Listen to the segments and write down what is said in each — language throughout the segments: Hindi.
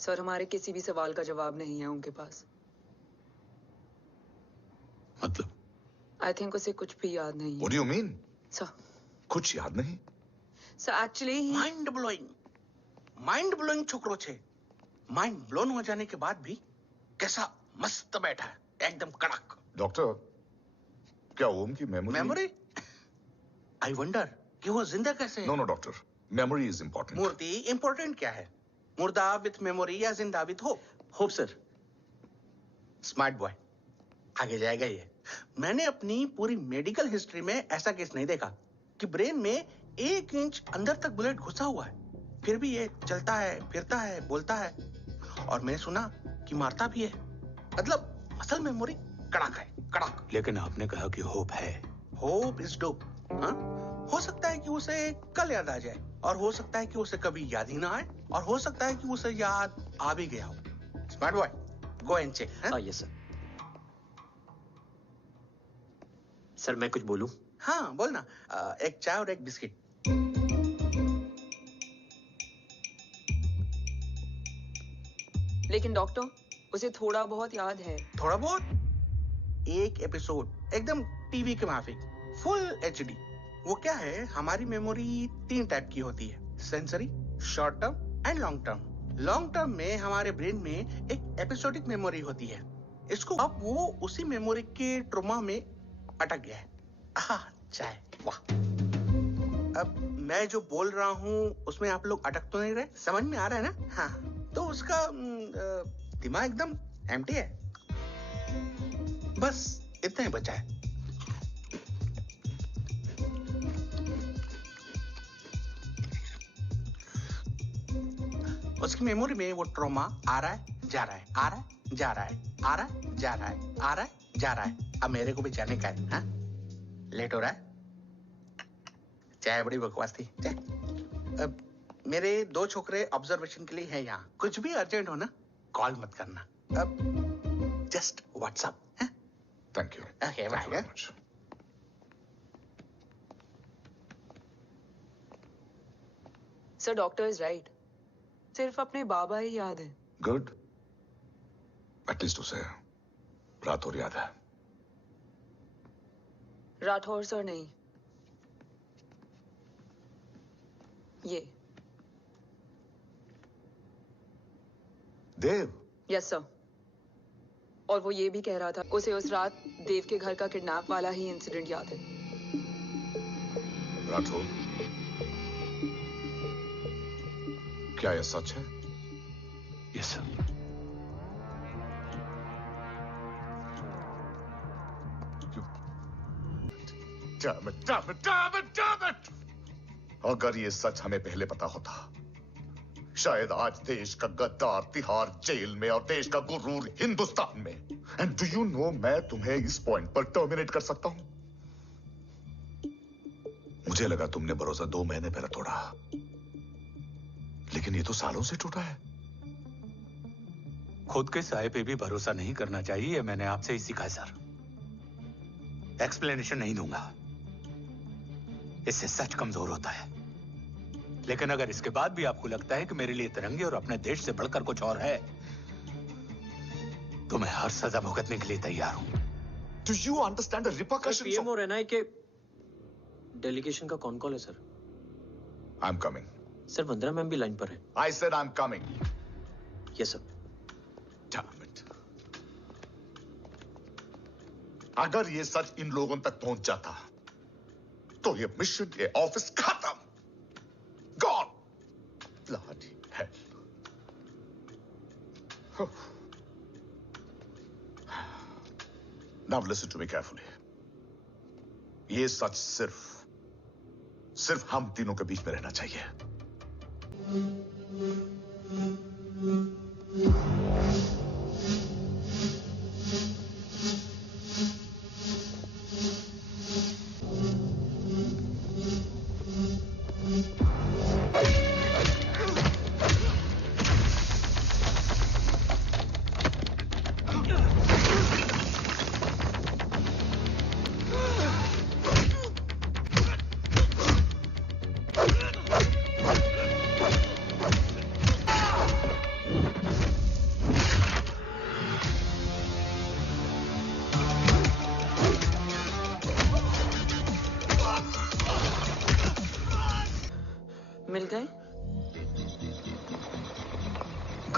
सर, हमारे किसी भी सवाल का जवाब नहीं है उनके पास। मतलब? आई थिंक उसे कुछ भी याद नहीं है। What do you mean? Sir, कुछ याद नहीं? सर एक्चुअली माइंड ब्लोइंग छोकरो छे। माइंड ब्लोन हो जाने के बाद भी कैसा मस्त बैठा है, एकदम कड़क। डॉक्टर, क्या ओम की मेमोरी? आई वंडर कि वो जिंदा कैसे है? No doctor, memory is important. मूर्ति इंपॉर्टेंट क्या है? मुर्दा विथ मेमोरी या जिंदा with hope? Hope sir. Smart boy, आगे जाएगा ये। मैंने अपनी पूरी मेडिकल हिस्ट्री में ऐसा केस नहीं देखा कि ब्रेन में 1 इंच अंदर तक बुलेट घुसा हुआ है, फिर भी ये चलता है, फिरता है, बोलता है, और मैंने सुना कि मारता भी है। मतलब असल मेमोरी कड़क है, कड़क। लेकिन आपने कहा कि होप है। Hope is dope. हाँ, हो सकता है कि उसे कल याद आ जाए, और हो सकता है कि उसे कभी याद ही ना आए, और हो सकता है कि उसे याद आ भी गया हो। Smart boy, go and check. Yes sir. Sir मैं कुछ बोलूं? हाँ बोलना। एक चाय और एक बिस्किट। लेकिन डॉक्टर, उसे थोड़ा बहुत याद है। थोड़ा बहुत? एक एपिसोड एकदम टीवी के माफिक, फुल एचडी। वो क्या है, हमारी मेमोरी 3 टाइप की होती है, sensory, short term and long term. Long term में हमारे ब्रेन में एक एपिसोडिक मेमोरी होती है। इसको अब वो उसी मेमोरी के ट्रोमा में अटक गया है। चाय, वाह। अब मैं जो बोल रहा हूँ उसमें आप लोग अटक तो नहीं रहे? समझ में आ रहा है ना? हाँ, तो उसका दिमाग एकदम एम्प्टी है। बस इतना ही बचा है। उसकी मेमोरी में वो ट्रॉमा आ रहा है, जा रहा है, आ रहा है, जा रहा है, आ रहा है, जा रहा है, आ रहा है, जा रहा है। अब मेरे को भी जाने का है। हाँ, लेट हो रहा है। चाय बड़ी बकवास थी। अब मेरे 2 छोकरे ऑब्जर्वेशन के लिए हैं यहाँ। कुछ भी अर्जेंट हो ना, कॉल मत करना। अब just WhatsApp. Thank you. Okay, bye. Sir, doctor is right. सिर्फ अपने बाबा ही याद है। गुड, एटलीस्ट उसे राठौर याद है। राठौर सर नहीं, ये देव। Yes sir. और वो ये भी कह रहा था उसे उस रात देव के घर का किडनैप वाला ही इंसिडेंट याद है। राठौर, क्या यह सच है? Yes sir. Damn it! अगर ये सच हमें पहले पता होता, शायद आज देश का गद्दार तिहाड़ जेल में और देश का गुरूर हिंदुस्तान में। एंड डू यू नो, मैं तुम्हें इस पॉइंट पर टर्मिनेट कर सकता हूं। मुझे लगा तुमने भरोसा 2 महीने पहले तोड़ा, लेकिन ये तो सालों से टूटा है। खुद के साए पे भी भरोसा नहीं करना चाहिए, मैंने आपसे ही सीखा है सर। एक्सप्लेनेशन नहीं दूंगा, इससे सच कमजोर होता है। लेकिन अगर इसके बाद भी आपको लगता है कि मेरे लिए तिरंगे और अपने देश से बढ़कर कुछ और है, तो मैं हर सजा भुगतने के लिए तैयार हूं। Do you understand the repercussions? PM और एनआई के डेलीगेशन का कौन कॉल है sir? I'm coming. Sir, Vandana ma'am भी लाइन पर है। I said I'm coming. Yes sir. Damn it. अगर ये सच इन लोगों तक पहुंच जाता, तो ये मिशन, ये ऑफिस खत्म। Gone. Bloody hell. Now listen to me carefully. ये सच सिर्फ हम तीनों के बीच में रहना चाहिए।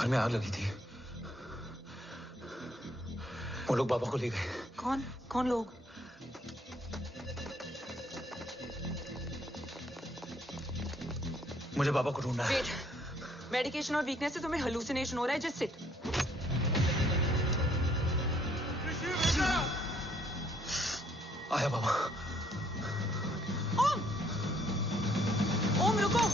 घर में आग लगी थी। वो लोग बाबा को ले गए। कौन कौन लोग? मुझे बाबा को ढूंढना है। वेट, मेडिकेशन और वीकनेस से तुम्हें हेलुसिनेशन हो रहा है। Just sit. आया बाबा। ओम, ओम रुको।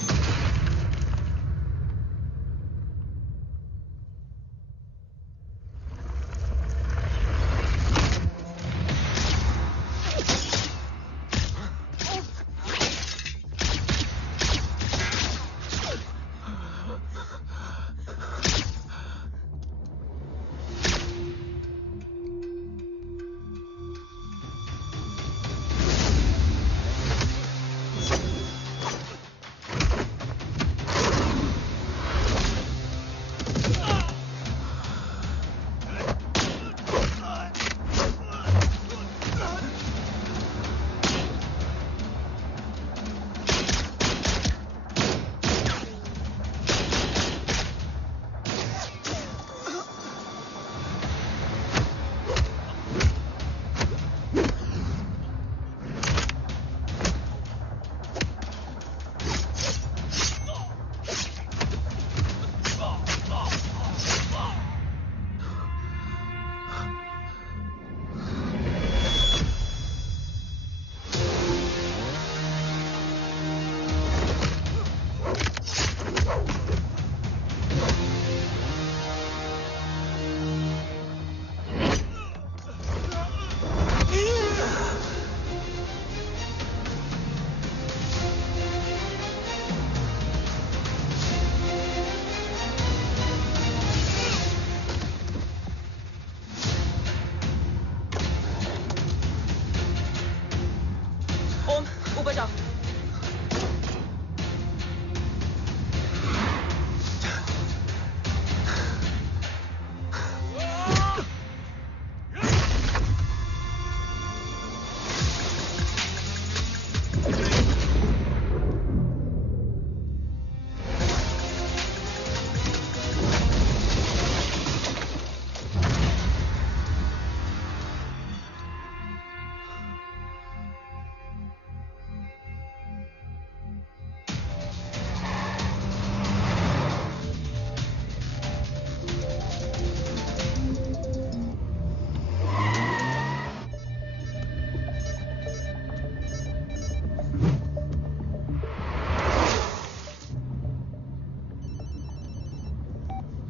ऊपर जाओ।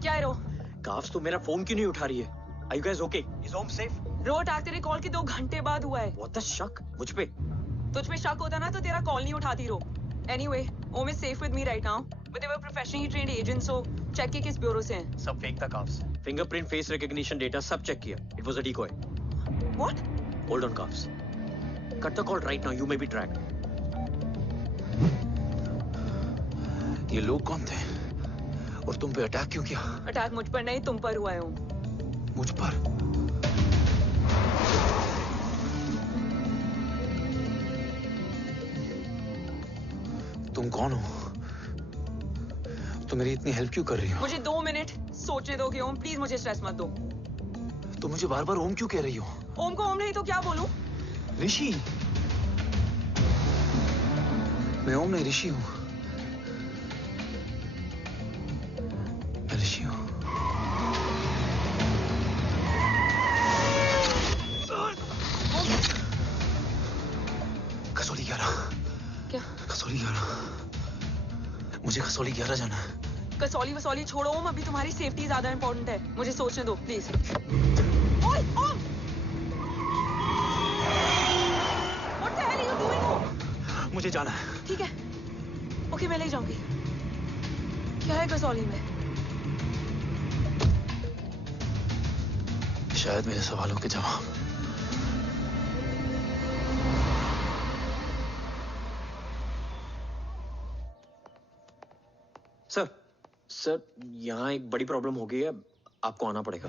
क्या है रो? काफ्स तो मेरा फोन क्यों नहीं उठा रही है? Are you guys okay? Is Om safe? रो अटैक तेरे कॉल के 2 घंटे बाद हुआ है। What the शक? मुझ पे? तुझ पे शक होता ना तो तेरा कॉल नहीं उठाती रो। Anyway, Om is safe with me right now, but they were professionally trained agents, so check के किस ब्यूरो से हैं? सब फेक था carbs. Fingerprint, face recognition data सब चेक किया। It was a decoy. What? Hold on carbs. Cut the call right now. You may be tracked. ये लोग कौन थे? और तुम पे अटैक क्यों किया? अटैक मुझ पर नहीं, तुम पर हुआ है ओम। मुझ पर? तुम कौन हो? तुम मेरी इतनी हेल्प क्यों कर रही हो? मुझे 2 मिनट सोचने दोगे ओम? प्लीज मुझे स्ट्रेस मत दो। तुम मुझे बार बार ओम क्यों कह रही हो? ओम को ओम नहीं तो क्या बोलूं? ऋषि। मैं ओम नहीं, ऋषि हूं। मैं ऋषि हूं। कसौली 11। क्या? कसौली 11। मुझे कसौली 11 जाना है। कसौली वसौली छोड़ो ओम, अभी तुम्हारी सेफ्टी ज्यादा इंपॉर्टेंट है। मुझे सोचने दो प्लीज। ओए ओम! What the hell are you doing ओम? मुझे जाना है। ठीक है, ओके मैं ले जाऊंगी। क्या है कसौली में? शायद मेरे सवालों के जवाब। सर, यहाँ एक बड़ी प्रॉब्लम हो गई है। आपको आना पड़ेगा।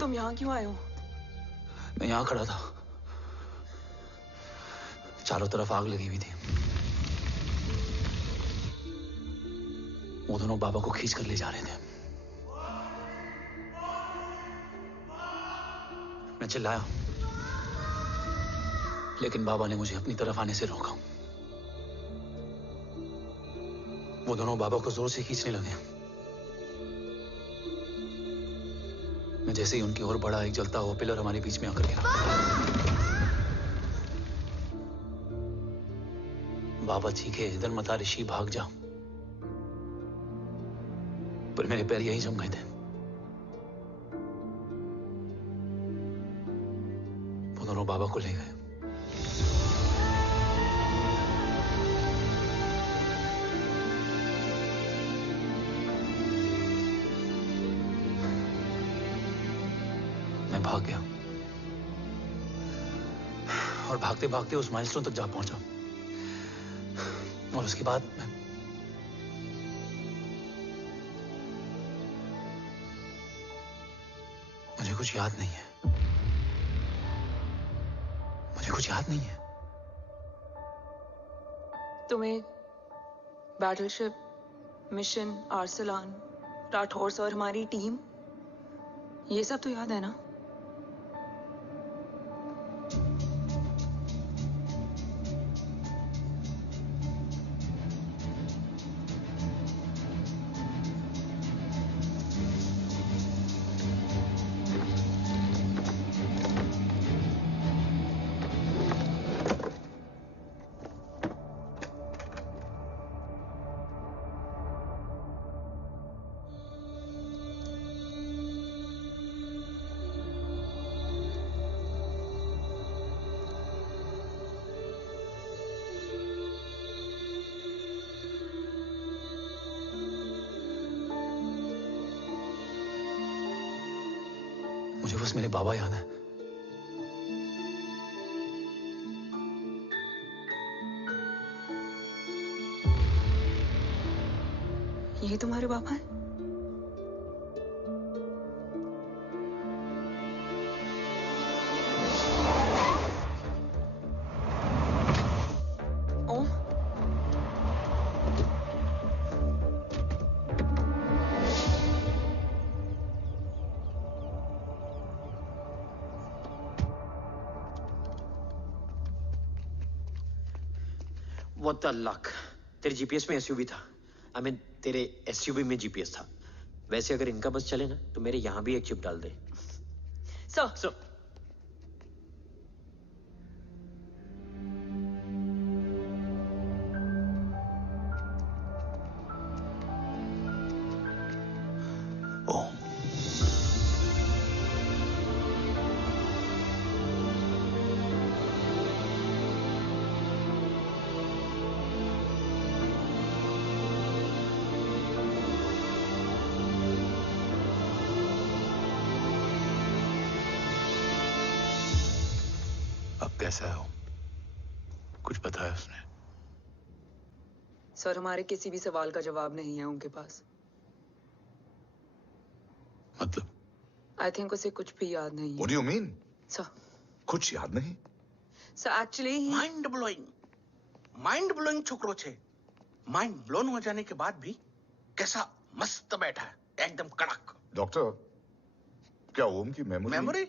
तुम यहाँ क्यों आए हो? मैं यहाँ खड़ा था, चारों तरफ आग लगी हुई थी। वो दोनों बाबा को खींच कर ले जा रहे थे। मैं चिल्लाया, लेकिन बाबा ने मुझे अपनी तरफ आने से रोका। वो दोनों बाबा को जोर से खींचने लगे। मैं जैसे ही उनकी ओर बढ़ा, एक जलता हुआ पिलर हमारे बीच में आकर गिरा। बाबा चीखे, इधर मत आ ऋषि, भाग जा। पर मेरे पैर यहीं जम गए थे। वो दोनों बाबा को ले गए। मैं भाग गया और भागते भागते उस माइलस्टोन तक जा पहुंचा। और उसके बाद मुझे कुछ याद नहीं है। मुझे कुछ याद नहीं है। तुम्हें बैटलशिप, मिशन, आर्सलान, राठौर और हमारी टीम, ये सब तो याद है ना? मुझे बस मेरे बाबा याद है। ये तुम्हारे बाबा हैं? ओम, What the luck? तेरे जीपीएस में एसयूवी था। I mean, तेरे एसयूवी में जीपीएस था। वैसे अगर इनका बस चले ना, तो मेरे यहाँ भी एक चिप डाल दे। सर, ओम, अब कैसा है ओम? कुछ बताया उसने? सर, हमारे किसी भी सवाल का जवाब नहीं है उनके पास। मतलब? आई थिंक उसे कुछ भी याद नहीं What है। do you mean? सर, कुछ याद नहीं? सर एक्चुअली माइंड ब्लोइंग छोकरो छे। माइंड ब्लोन हो जाने के बाद भी कैसा मस्त बैठा है, एकदम कड़क। डॉक्टर, क्या ओम की मेमोरी?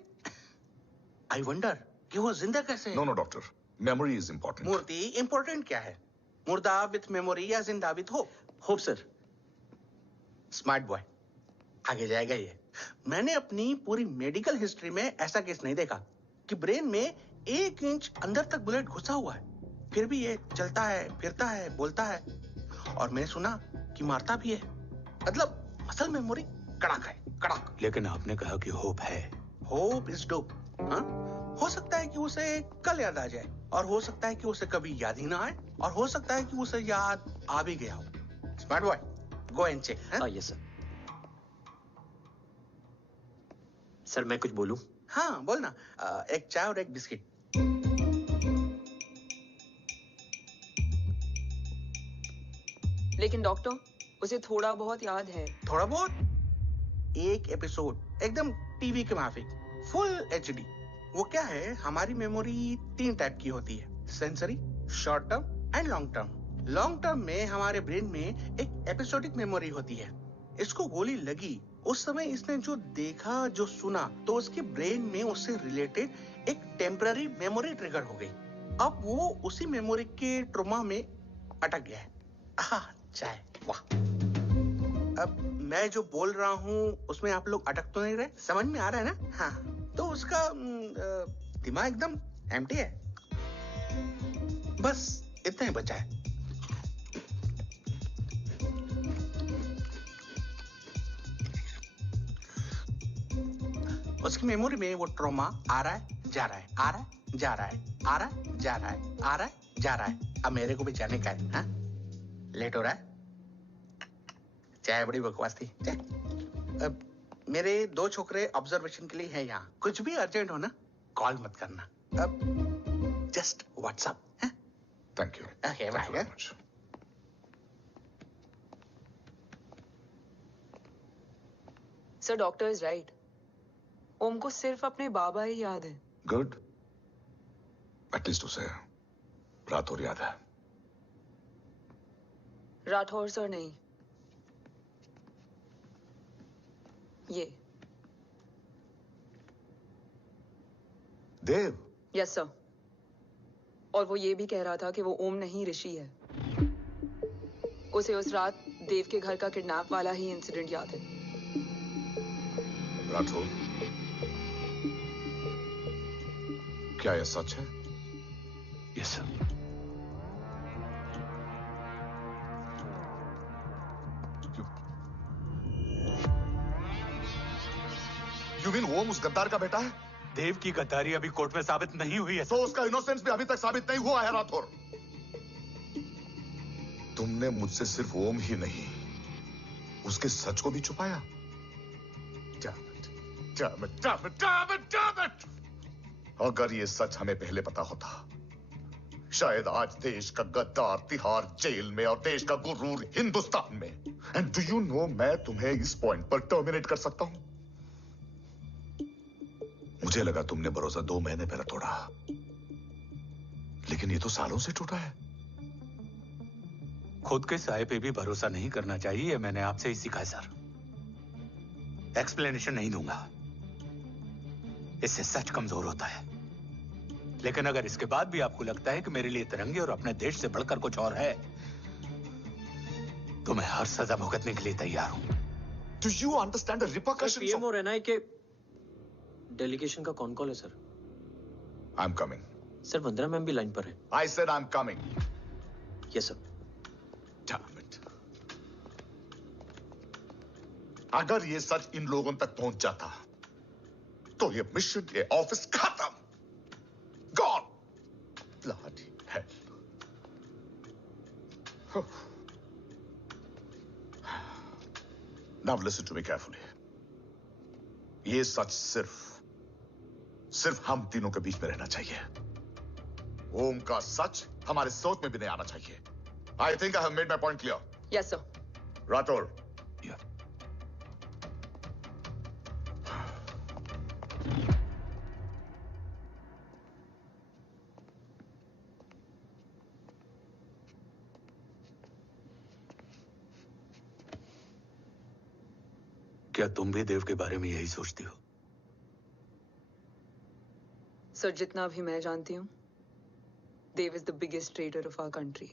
आई वंडर कि वो जिंदा कैसे है? No doctor, memory is important. मूर्ति इंपॉर्टेंट क्या है? मुर्दा विथ मेमोरी या जिंदा with hope? Hope sir. Smart boy, आगे जाएगा ये। मैंने अपनी पूरी मेडिकल हिस्ट्री में ऐसा केस नहीं देखा कि ब्रेन में 1 इंच अंदर तक बुलेट घुसा हुआ है, फिर भी ये चलता है, फिरता है, बोलता है, और मैंने सुना कि मारता भी है। मतलब असल मेमोरी कड़क है, कड़क। लेकिन आपने कहा कि होप है। Hope is dope. हाँ? हो सकता है कि उसे कल याद आ जाए, और हो सकता है कि उसे कभी याद ही ना आए, और हो सकता है कि उसे याद आ भी गया हो। Smart boy, go and check. Yes sir. Sir मैं कुछ बोलूं? हाँ बोल ना। एक चाय और एक बिस्किट। लेकिन डॉक्टर, उसे थोड़ा बहुत याद है। थोड़ा बहुत? एक एपिसोड, एकदम टीवी के माफिक, फुल एचडी। वो क्या है, हमारी मेमोरी 3 टाइप की होती है, sensory, short term and long term. Long term में हमारे ब्रेन में एक एपिसोडिक मेमोरी होती है। इसको गोली लगी, उस समय इसने जो देखा, जो सुना, तो उसके ब्रेन में उससे रिलेटेड एक टेम्पररी मेमोरी ट्रिगर हो गई। अब वो उसी मेमोरी के ट्रॉमा में अटक गया है। चाय, वाह। अब मैं जो बोल रहा हूँ उसमें आप लोग अटक तो नहीं रहे? समझ में आ रहा है ना? हाँ, तो उसका दिमाग एकदम एम्प्टी है। बस इतना ही बचा है। उसकी मेमोरी में वो ट्रॉमा आ रहा है, जा रहा है, आ रहा है, जा रहा है, आ रहा है, जा रहा है, आ रहा है, जा रहा है। अब मेरे को भी जाने का है। हाँ, लेट हो रहा है। चाय बड़ी बकवास थी। अब मेरे 2 छोकरे ऑब्जर्वेशन के लिए हैं यहाँ। कुछ भी अर्जेंट हो ना, कॉल मत करना। अब just WhatsApp. Thank you. Okay, bye. Sir, doctor is right. Om को सिर्फ अपने बाबा ही याद है। गुड। एटलीस्ट उसे राठौर याद है। राठौर सर नहीं, ये देव। Yes sir. और वो ये भी कह रहा था कि वो ओम नहीं, ऋषि है। उसे उस रात देव के घर का किडनैप वाला ही इंसिडेंट याद है। राठौर, क्या यह सच है? Yes sir. यू मीन ओम उस गद्दार का बेटा है? देव की गद्दारी अभी कोर्ट में साबित नहीं हुई है। तो उसका इनोसेंस भी अभी तक साबित नहीं हुआ है राठौर। तुमने मुझसे सिर्फ ओम ही नहीं, उसके सच को भी छुपाया। Damn it! अगर ये सच हमें पहले पता होता, शायद आज देश का गद्दार तिहाड़ जेल में और देश का गुरूर हिंदुस्तान में। एंड डू यू नो, मैं तुम्हें इस पॉइंट पर टर्मिनेट कर सकता हूं। मुझे लगा तुमने भरोसा 2 महीने पहले तोड़ा, लेकिन ये तो सालों से टूटा है। खुद के साय पे भी भरोसा नहीं करना चाहिए, मैंने आपसे ही सीखा है सर। एक्सप्लेनेशन नहीं दूंगा, इससे सच कमजोर होता है। लेकिन अगर इसके बाद भी आपको लगता है कि मेरे लिए तिरंगे और अपने देश से बढ़कर कुछ और है, तो मैं हर सजा भुगतने के लिए तैयार हूं। Do you understand the repercussions? PM और एनआई के डेलीगेशन का कौन कॉल है sir? I'm coming. Sir, Vandana ma'am भी लाइन पर है। I said I'm coming. Yes sir. Damn it. अगर ये सच इन लोगों तक पहुंच जाता, तो ये मिशन, ये ऑफिस खत्म। Gone. Bloody hell. Now listen to me carefully. ये सच सिर्फ हम तीनों के बीच में रहना चाहिए। ओम का सच हमारे सोच में भी नहीं आना चाहिए। I think I have made my point clear. Yes sir. Rathore, क्या तुम भी देव के बारे में यही सोचती हो? सर, जितना भी मैं जानती हूँ, Dev is the biggest trader of our country.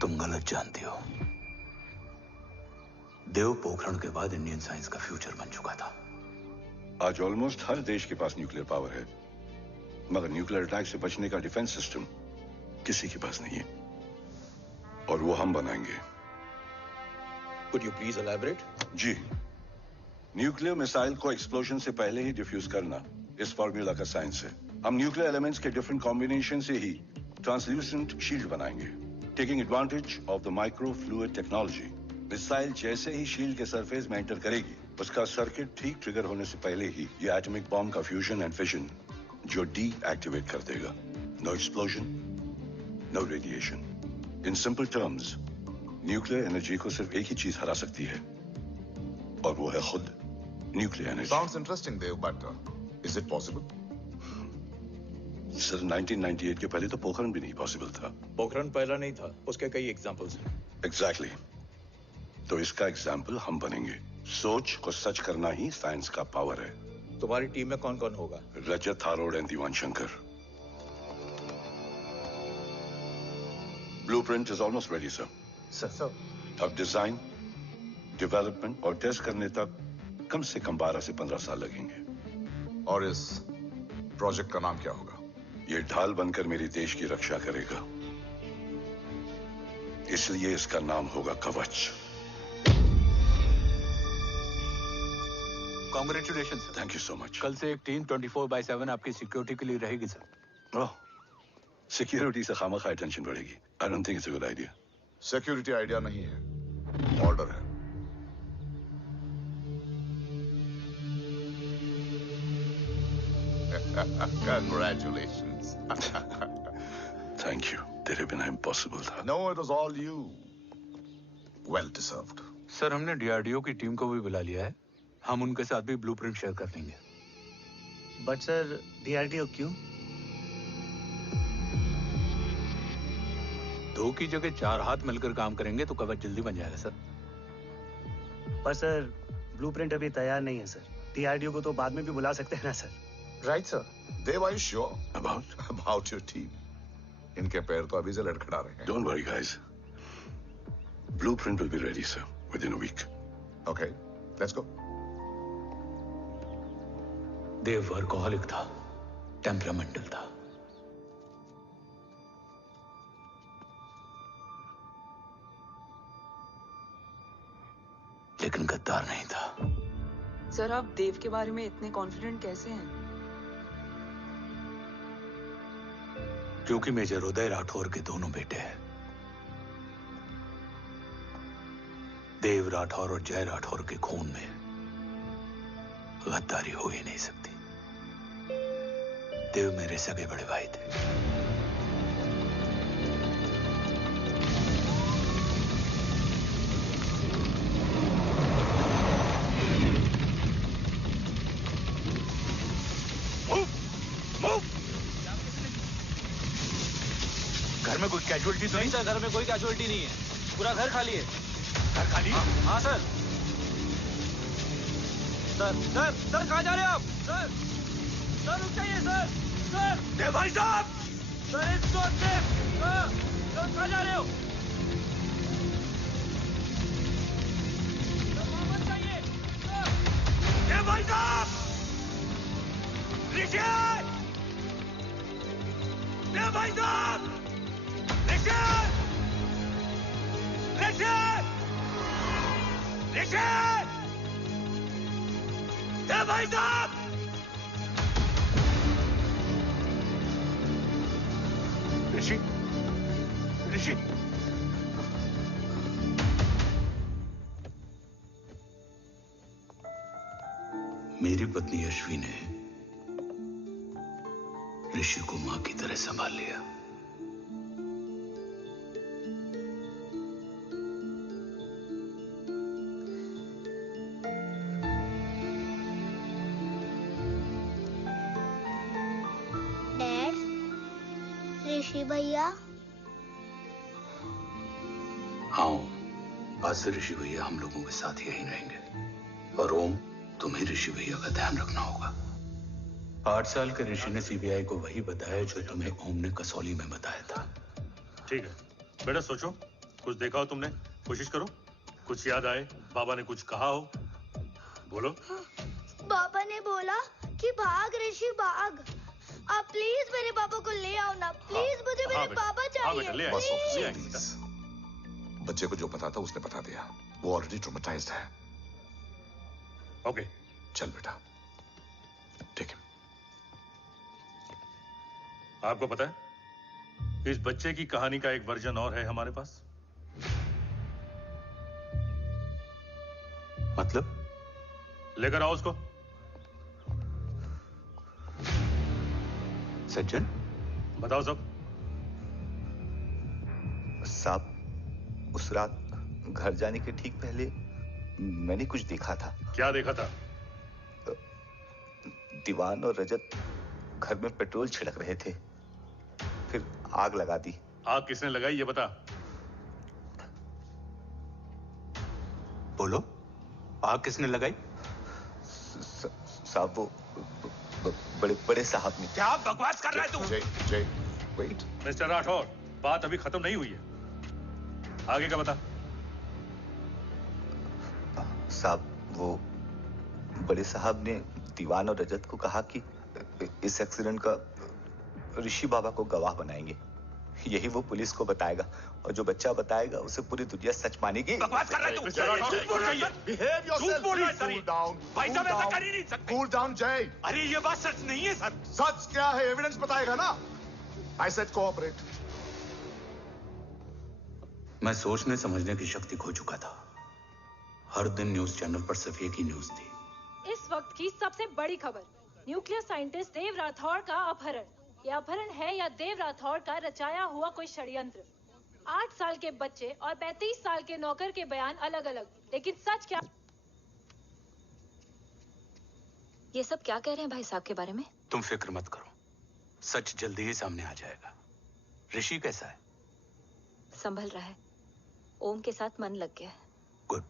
तुम गलत जानती हो। देव पोखरण के बाद इंडियन साइंस का फ्यूचर बन चुका था। आज ऑलमोस्ट हर देश के पास न्यूक्लियर पावर है, मगर न्यूक्लियर अटैक से बचने का डिफेंस सिस्टम किसी के पास नहीं है, और वो हम बनाएंगे। Could you please elaborate? जी, न्यूक्लियर मिसाइल को एक्सप्लोजन से पहले ही डिफ्यूज करना इस फॉर्मूला का साइंस है। हम न्यूक्लियर एलिमेंट्स के डिफरेंट कॉम्बिनेशन से ही ट्रांसल्यूसेंट शील्ड बनाएंगे, taking advantage of the micro fluid technology. Missile जैसे ही शील्ड के सरफेस में एंटर करेगी, उसका सर्किट ठीक ट्रिगर होने से पहले ही ये एटॉमिक बॉम्ब का फ्यूजन एंड फिशन जो डीएक्टिवेट कर देगा। No explosion, no radiation. In simple terms, nuclear energy को सिर्फ एक ही चीज हरा सकती है, और वो है खुद nuclear energy. Sounds interesting, Dev, but is it possible? Sir 1998 के पहले तो पोखरण भी नहीं पॉसिबल था। पोखरण पहला नहीं था, उसके कई एग्जांपल्स हैं। एग्जैक्टली तो इसका एग्जाम्पल हम बनेंगे। सोच को सच करना ही साइंस का पावर है। तुम्हारी टीम में कौन कौन होगा? Rajat Tharod and Diwan Shankar. Blueprint is almost ready sir. Sir. अब डिजाइन, डेवलपमेंट और टेस्ट करने तक कम से कम 12 से 15 साल लगेंगे। और इस प्रोजेक्ट का नाम क्या होगा? ये ढाल बनकर मेरे देश की रक्षा करेगा, इसलिए इसका नाम होगा कवच। Congratulation sir. Thank you so much. कल से एक टीम 24/7 आपकी सिक्योरिटी के लिए रहेगी सर। ओह, सिक्योरिटी से खामखा टेंशन बढ़ेगी। I don't think it's a good idea. Security idea नहीं है, ऑर्डर है। Congratulations. थैंक यू, तेरे बिना इम्पॉसिबल था। No, it was all you. Well deserved. Sir हमने डीआरडीओ की टीम को भी बुला लिया है, हम उनके साथ भी ब्लूप्रिंट शेयर कर देंगे। बट सर डीआरडीओ क्यों? 2 की जगह 4 हाथ मिलकर काम करेंगे तो कवच जल्दी बन जाएगा सर। पर सर ब्लूप्रिंट अभी तैयार नहीं है सर। डीआरडीओ को तो बाद में भी बुला सकते हैं ना sir. Right, sir. Dev, are you sure About? about your team? इनके पैर तो अभी से लड़खड़ा रहे हैं। Don't worry, guys. Blueprint will be ready, sir, within a week. Okay, let's go. Dev workaholic था, टेम्परामेंटल था। लेकिन गद्दार नहीं था। सर आप देव के बारे में इतने कॉन्फिडेंट कैसे हैं? क्योंकि मेजर उदय राठौर के दोनों बेटे हैं। देव राठौर और जय राठौर के खून में गद्दारी हो ही नहीं सकती। देव मेरे सगे बड़े भाई थे। घर में कोई कैजुअलिटी तो नहीं? सर घर में कोई कैजुअलिटी नहीं है, पूरा घर खाली है। घर खाली? हाँ सर। सर कहाँ जा रहे हो आप? सर रुक जाइए सर। देव भाई साहब! Sir it's not safe. Sir कहाँ जा रहे हो? सर वापस जाइए। देव भाई साहब! ऋषि! देव भाई साहब! ऋषि! देव भाई साहब! ऋषि! मेरी पत्नी अश्वी ने ऋषि को मां की तरह संभाल लिया। ऋषि भैया। हाँ, आज से ऋषि भैया हम लोगों के साथ यहीं रहेंगे। और ओम, तुम्हें ऋषि भैया का ध्यान रखना होगा। 8 साल के ऋषि ने सीबीआई को वही बताया जो तुम्हें ओम ने कसौली में बताया था। ठीक है बेटा, सोचो, कुछ देखा हो तुमने, कोशिश करो, कुछ याद आए, बाबा ने कुछ कहा हो, बोलो। बाबा ने बोला कि भाग ऋषि भाग। आप प्लीज मेरे पापा को ले आओ ना, प्लीज। मुझे मेरे पापा चाहिए। ले प्लीज। बच्चे को जो पता था उसने बता दिया, वो ऑलरेडी ट्रॉमेटाइज्ड है। ओके चल बेटा, ठीक है। आपको पता है, इस बच्चे की कहानी का एक वर्जन और है हमारे पास। मतलब? लेकर आओ उसको। सज्जन, बताओ सब। साहब, उस रात घर जाने के ठीक पहले मैंने कुछ देखा था। क्या देखा था? दीवान और रजत घर में पेट्रोल छिड़क रहे थे, फिर आग लगा दी। आग किसने लगाई ये बता। बोलो, आग किसने लगाई? साहब वो बड़े बड़े साहब ने। क्या बकवास कर रहा है तू? जय वेट। मिस्टर राठौर, बात अभी खत्म नहीं हुई है, आगे का बता। साहब वो बड़े साहब ने दीवान और रजत को कहा कि इस एक्सीडेंट का ऋषि बाबा को गवाह बनाएंगे, यही वो पुलिस को बताएगा, और जो बच्चा बताएगा उसे पूरी दुनिया सच मानेगी। बकवास कर रहा है तू? झूठ बोल रहा है। Behave yourself, झूठ बोल रहा है please. सर। Cool down. भाई साहब ऐसा कर ही नहीं सकते। Cool down, जय। अरे ये बात सच नहीं है सर। सच क्या है? एविडेंस बताएगा ना। I said cooperate. मैं सोचने समझने की शक्ति खो चुका था। हर दिन न्यूज चैनल पर सिर्फ एक ही न्यूज थी। इस वक्त की सबसे बड़ी खबर, न्यूक्लियर साइंटिस्ट देव राठौड़ का अपहरण। यह अपहरण है या देव राठौड़ का रचाया हुआ कोई षड्यंत्र? 8 साल के बच्चे और 35 साल के नौकर के बयान अलग अलग, लेकिन सच क्या? ये सब क्या कह रहे हैं भाई साहब के बारे में? तुम फिक्र मत करो, सच जल्दी ही सामने आ जाएगा। ऋषि कैसा है? संभल रहा है, ओम के साथ मन लग गया है। गुड।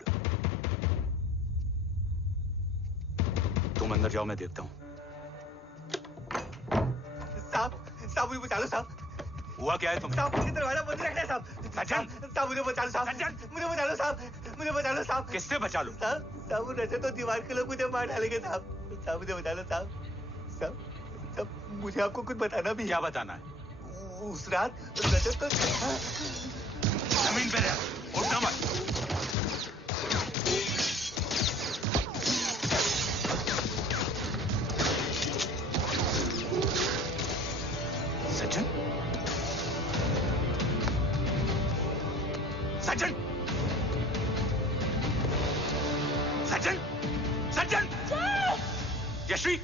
तुम अंदर जाओ, मैं देखता हूँ। साहब मुझे बचा लो साहब। हुआ क्या है तुम्हें? साहब मुझे दरवाजा बंद रखना है साहब। सज्जन, साहब मुझे बचा लो साहब। सज्जन, मुझे बचा लो साहब। मुझे बचा लो साहब। किससे बचा लो? साहब वो रजत तो दीवार के लोग मुझे मार डालेंगे साहब। साहब मुझे बचा लो साहब। साहब मुझे आपको कुछ बताना भी है। क्या बताना है? उस रात रजत तो जमीन पे रह, उठना मत। सज्जन, सज्जन, सज्जन, सज्जन, यश्वी,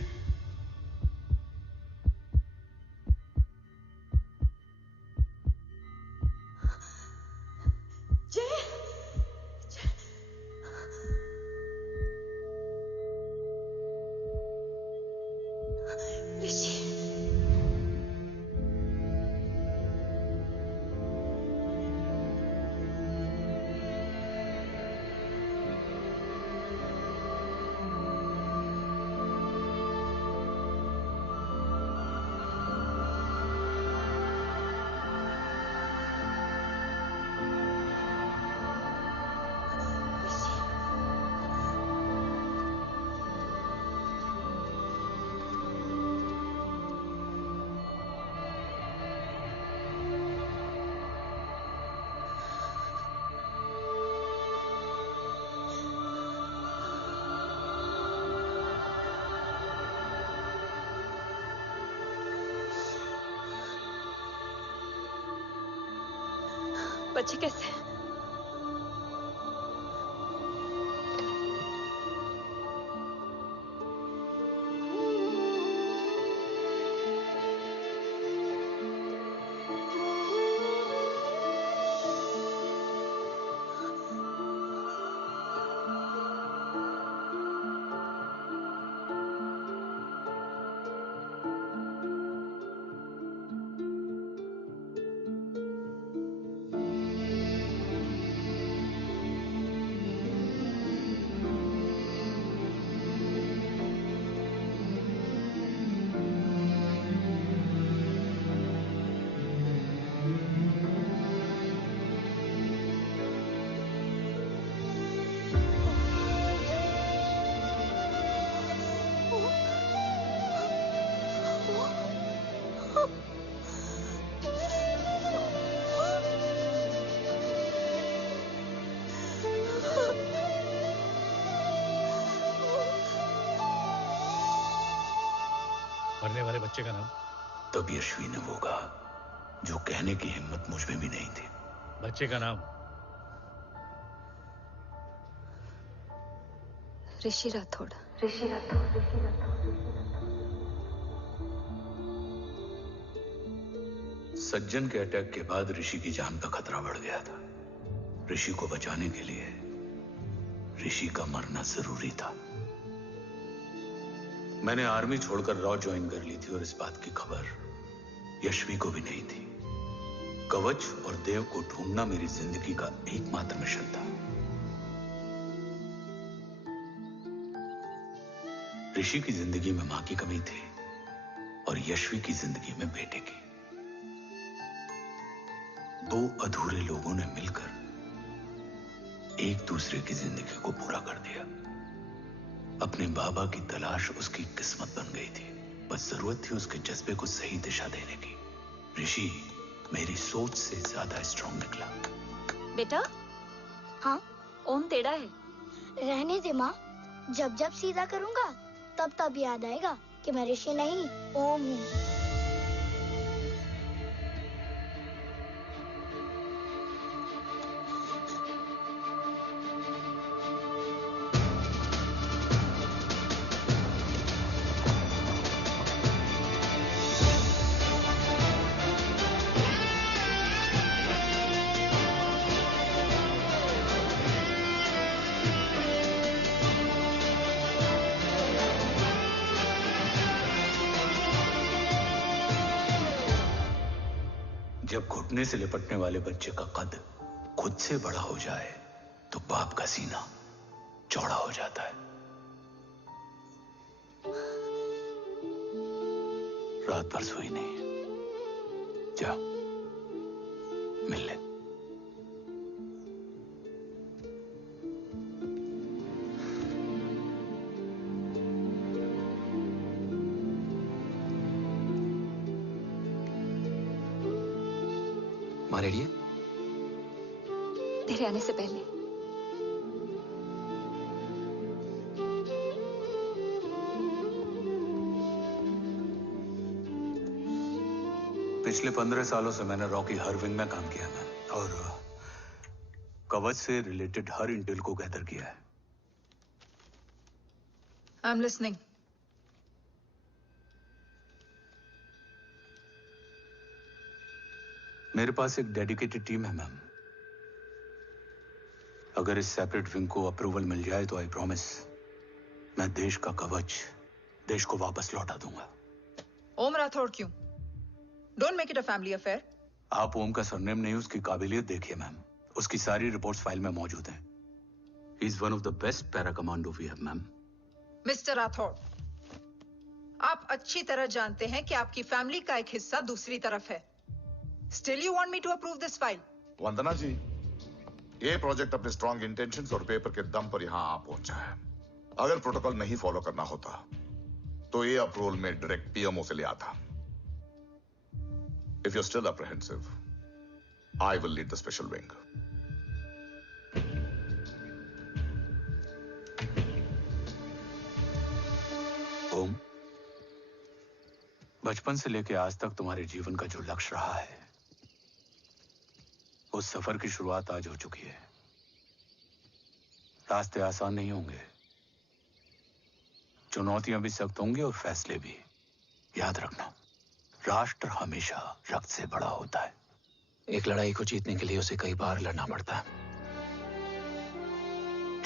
बच्चे कैसे हैं? मरने वाले बच्चे का नाम? तब यश्वी ने वो कहा जो कहने की हिम्मत मुझ में भी नहीं थी। बच्चे का नाम? ऋषि राठौड़। सज्जन के अटैक के बाद ऋषि की जान का खतरा बढ़ गया था। ऋषि को बचाने के लिए ऋषि का मरना जरूरी था। मैंने आर्मी छोड़कर रॉ ज्वाइन कर ली थी और इस बात की खबर यशवी को भी नहीं थी। कवच और देव को ढूंढना मेरी जिंदगी का एकमात्र मिशन था। ऋषि की जिंदगी में मां की कमी थी और यशवी की जिंदगी में बेटे की। दो अधूरे लोगों ने मिलकर एक दूसरे की जिंदगी को पूरा कर दिया। अपने बाबा की तलाश उसकी किस्मत बन गई थी, बस जरूरत थी उसके जज्बे को सही दिशा देने की। ऋषि मेरी सोच से ज्यादा स्ट्रांग निकला। बेटा, हाँ ओम टेढ़ा है। रहने दे माँ, जब जब सीधा करूँगा तब तब याद आएगा कि मैं ऋषि नहीं ओम हूँ। जब घुटने से लिपटने वाले बच्चे का कद खुद से बड़ा हो जाए तो बाप का सीना चौड़ा हो जाता है। रात भर सोई नहीं, जा मिल ले। माँ रेडी है? तेरे आने से पहले। पिछले 15 सालों से मैंने रॉ की हर विंग में काम किया है और कवच से रिलेटेड हर इंटेल को गैदर किया है। I am listening. मेरे पास एक डेडिकेटेड टीम है मैम। अगर इस सेपरेट विंग को अप्रूवल मिल जाए तो आई प्रॉमिस मैं देश का कवच देश को वापस लौटा दूंगा। ओम राठौड़ क्यों? Don't make it a family affair. आप ओम का सरनेम नहीं, उसकी काबिलियत देखिए मैम। उसकी सारी रिपोर्ट्स फाइल में मौजूद हैं। He is one of the best para commando we have ma'am. Mister Rathod, आप अच्छी तरह जानते हैं कि आपकी फैमिली का एक हिस्सा दूसरी तरफ है। Still you want me to approve this file? वंदना जी, ये प्रोजेक्ट अपने स्ट्रॉन्ग इंटेंशंस और पेपर के दम पर यहां आ पहुंचा है। अगर प्रोटोकॉल नहीं फॉलो करना होता तो ये अप्रूवल में डायरेक्ट पीएमओ से ले आता। If you're still apprehensive, I will lead the special wing. ओम, बचपन से लेकर आज तक तुम्हारे जीवन का जो लक्ष्य रहा है उस सफर की शुरुआत आज हो चुकी है। रास्ते आसान नहीं होंगे, चुनौतियां भी सख्त होंगी और फैसले भी। याद रखना, राष्ट्र हमेशा रक्त से बड़ा होता है। एक लड़ाई को जीतने के लिए उसे कई बार लड़ना पड़ता है।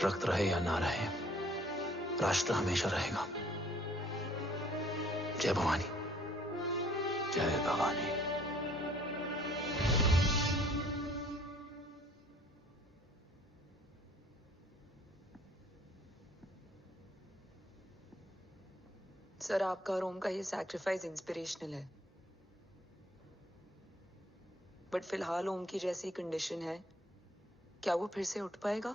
रक्त रहे या ना रहे, राष्ट्र हमेशा रहेगा। जय भवानी। जय भवानी। सर, आपका और ओम का ये सैक्रिफाइस इंस्पिरेशनल है, बट फिलहाल ओम की जैसी कंडीशन है, क्या वो फिर से उठ पाएगा?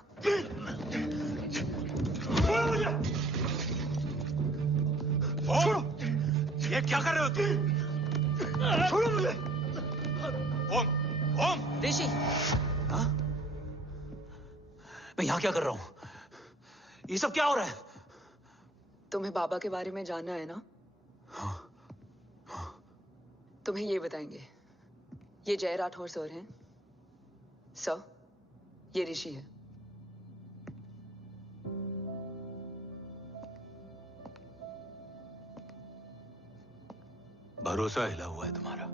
छोड़ो! ये क्या कर रहे हो तुम? छोड़ो मुझे! ओम! ओम! ऋषि! हाँ? मैं यहाँ क्या कर रहा हूँ? ये सब क्या हो रहा है? तुम्हें बाबा के बारे में जानना है ना? तुम्हें ये बताएंगे। ये जय राठौर सर हैं। सर, ये ऋषि है। भरोसा हिला हुआ है तुम्हारा।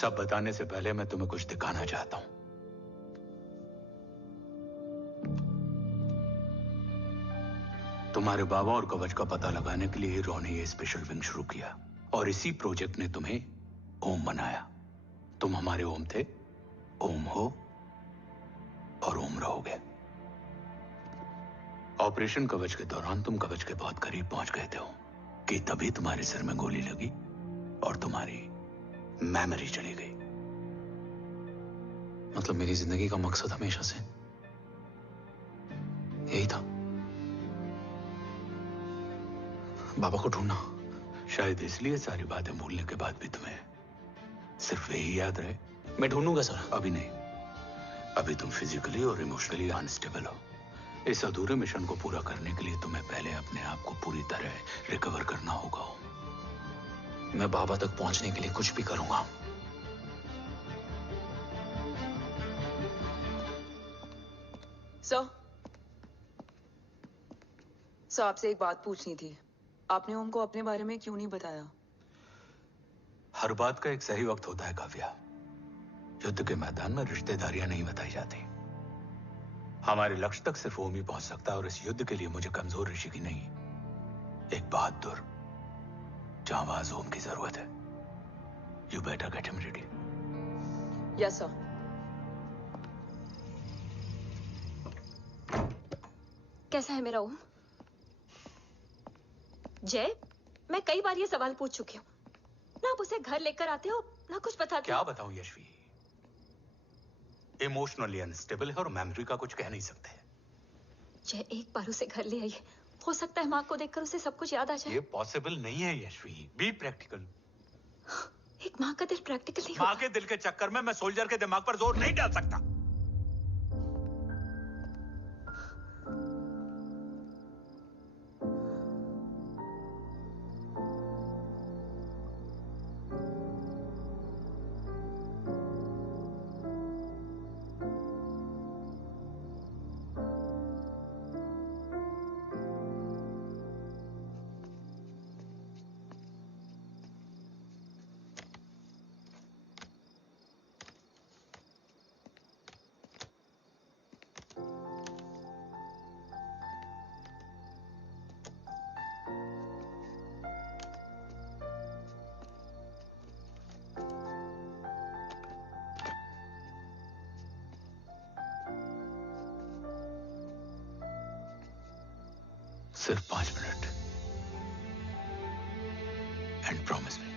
सब बताने से पहले मैं तुम्हें कुछ दिखाना चाहता हूं। तुम्हारे बाबा और कवच का पता लगाने के लिए रॉ ने ये स्पेशल विंग शुरू किया और इसी प्रोजेक्ट ने तुम्हें ओम बनाया। तुम हमारे ओम थे, ओम हो और ओम रहोगे। ऑपरेशन कवच के दौरान तुम कवच के बहुत करीब पहुंच गए थे कि तभी तुम्हारे सिर में गोली लगी और तुम्हारी मेमोरी चली गई। मतलब मेरी जिंदगी का मकसद हमेशा से यही था, बाबा को ढूंढना। शायद इसलिए सारी बातें भूलने के बाद भी तुम्हें सिर्फ यही याद रहे। मैं ढूंढूंगा सर। अभी नहीं, अभी तुम फिजिकली और इमोशनली अनस्टेबल हो। इस अधूरे मिशन को पूरा करने के लिए तुम्हें पहले अपने आप को पूरी तरह रिकवर करना होगा। मैं बाबा तक पहुंचने के लिए कुछ भी करूंगा। सर, आपसे एक बात पूछनी थी। आपने ओम को अपने बारे में क्यों नहीं बताया? हर बात का एक सही वक्त होता है काव्या। युद्ध के मैदान में रिश्तेदारियां नहीं बताई जाती। हमारे लक्ष्य तक सिर्फ ओम ही पहुंच सकता है और इस युद्ध के लिए मुझे कमजोर ऋषि की नहीं, एक बहादुर जांबाज ओम की जरूरत है। You better get him ready. Yes sir. कैसा है मेरा ओम? जय, मैं कई बार ये सवाल पूछ चुकी हूँ। ना आप उसे घर लेकर आते हो, ना कुछ बताते हो। क्या बताऊं यशवी? इमोशनली अनस्टेबल है और मेमोरी का कुछ कह नहीं सकते। जय, एक बार उसे घर ले आइए। हो सकता है माँ को देखकर उसे सब कुछ याद आ जाए। ये पॉसिबल नहीं है यशवी। Be practical. एक माँ का दिल प्रैक्टिकल नहीं माँ होता। के दिल के चक्कर में मैं सोल्जर के दिमाग पर जोर नहीं डाल सकता। सिर्फ 5 मिनट। एंड प्रॉमिस मी,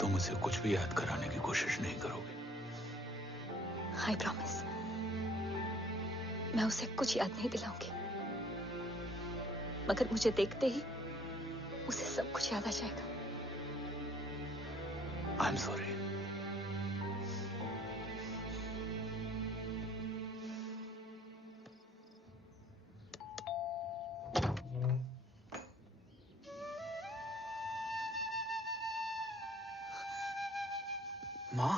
तुम उसे कुछ भी याद कराने की कोशिश नहीं करोगे। आई प्रॉमिस, मैं उसे कुछ याद नहीं दिलाऊंगी, मगर मुझे देखते ही उसे सब कुछ याद आ जाएगा। I am sorry. माँ,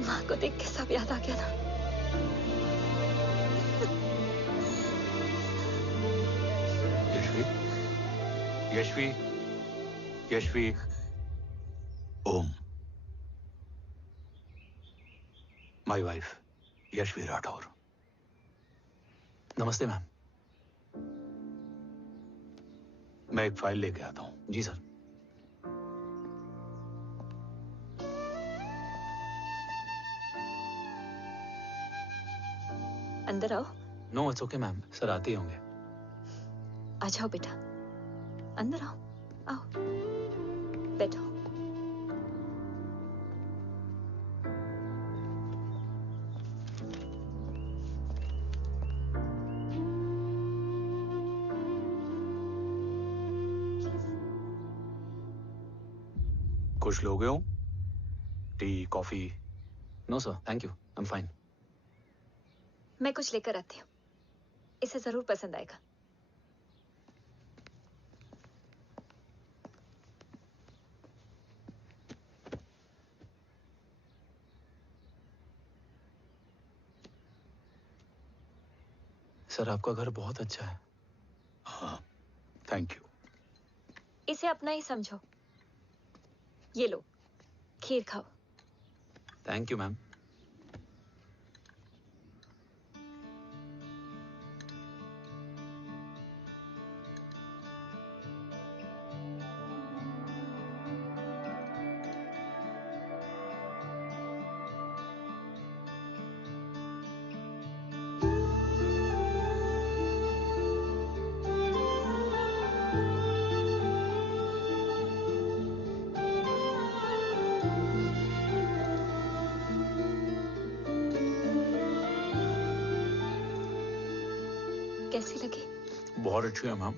माँ को देख के सब याद आ गया था। Yashvi, Yashvi, Om, my wife Yashvi Rathore. नमस्ते मैम। मैं एक फाइल लेके आता हूं। जी सर। अंदर आओ। No it's okay ma'am, sir आते ही होंगे। आ जाओ बेटा, अंदर आओ। आओ, बैठो। कुछ लोगे हो? Tea, coffee? No sir, thank you, I am fine. मैं कुछ लेकर आती हूँ, इसे जरूर पसंद आएगा। सर आपका घर बहुत अच्छा है। हाँ, थैंक यू। इसे अपना ही समझो। ये लो, खीर खाओ। Thank you ma'am. कैसी लगी? बहुत अच्छी है मैम।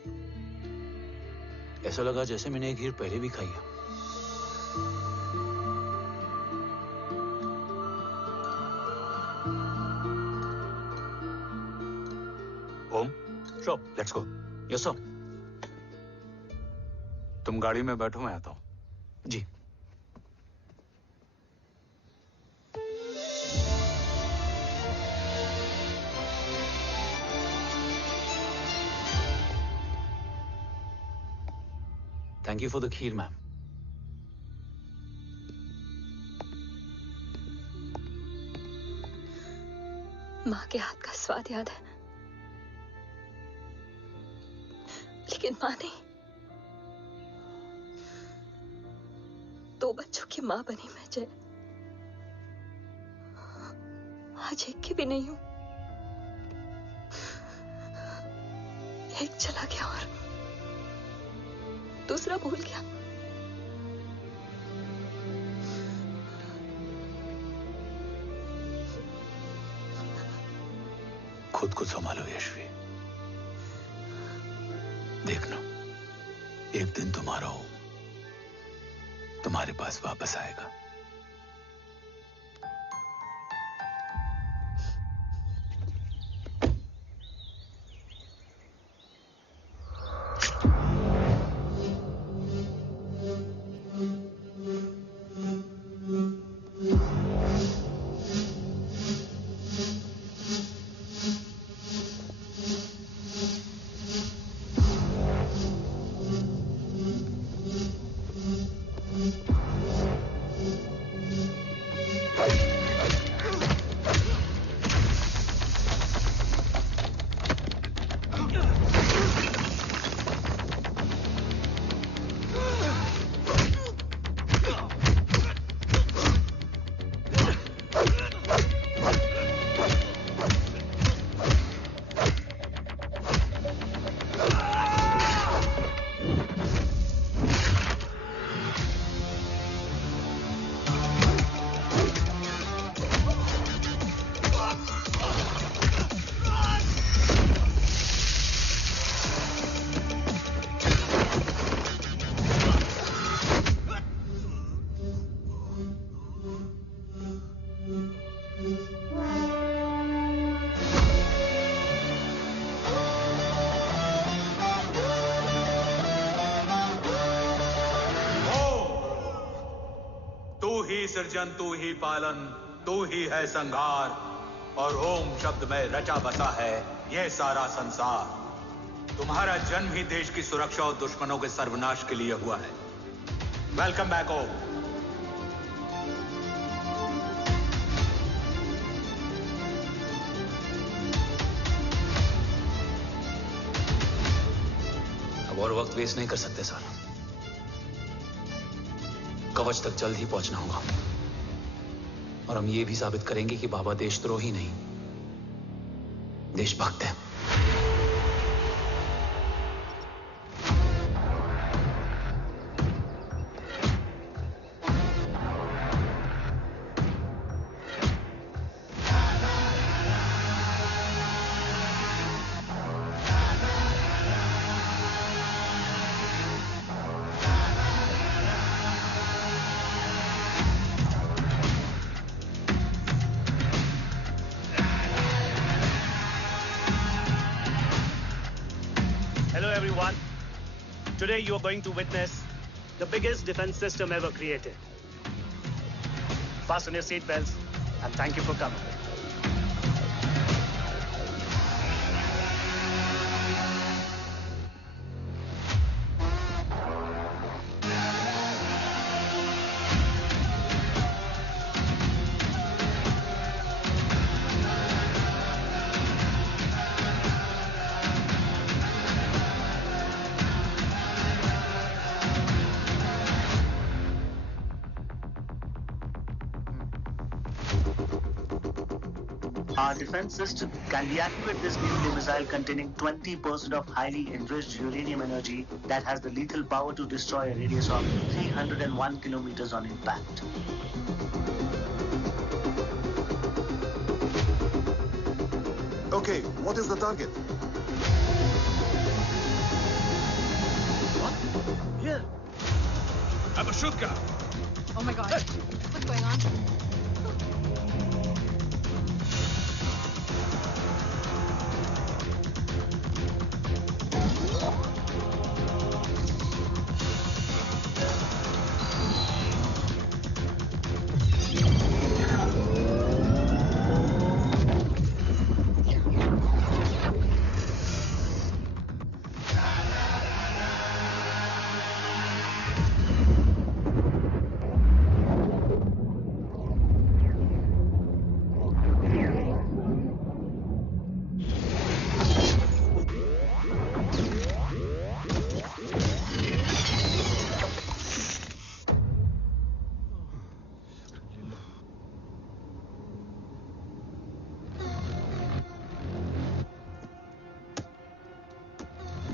ऐसा लगा जैसे मैंने एक खीर पहले भी खाई है। ओम, चलो लेट्स गो। Yes sir. तुम गाड़ी में बैठो, मैं आता हूं। जी। Thank you for the kheer, ma'am. माँ के हाथ का स्वाद याद है, लेकिन माँ नहीं। 2 बच्चों की माँ बनी मैं जय। आज एक की भी नहीं हूं। एक चला गया और दूसरा भूल गया। खुद को संभालो यशवी। देखना, एक दिन तुम्हारा हो तुम्हारे पास वापस आएगा। सृजन तू ही पालन, तू ही है संहार, और ओम शब्द में रचा बसा है ये सारा संसार। तुम्हारा जन्म ही देश की सुरक्षा और दुश्मनों के सर्वनाश के लिए हुआ है। वेलकम बैक ओम। अब और वक्त वेस्ट नहीं कर सकते सर। कवच तक जल्द ही पहुंचना होगा और हम ये भी साबित करेंगे कि बाबा देशद्रोही नहीं, देशभक्त है। Today you are going to witness the biggest defense system ever created. Fasten your seatbelts and thank you for coming. Our defense system can deactivate this nuclear missile containing 20% of highly enriched uranium energy that has the lethal power to destroy a radius of 301 kilometers on impact. Okay, what is the target? What? Here. Abashuka! Oh my god. What's going on?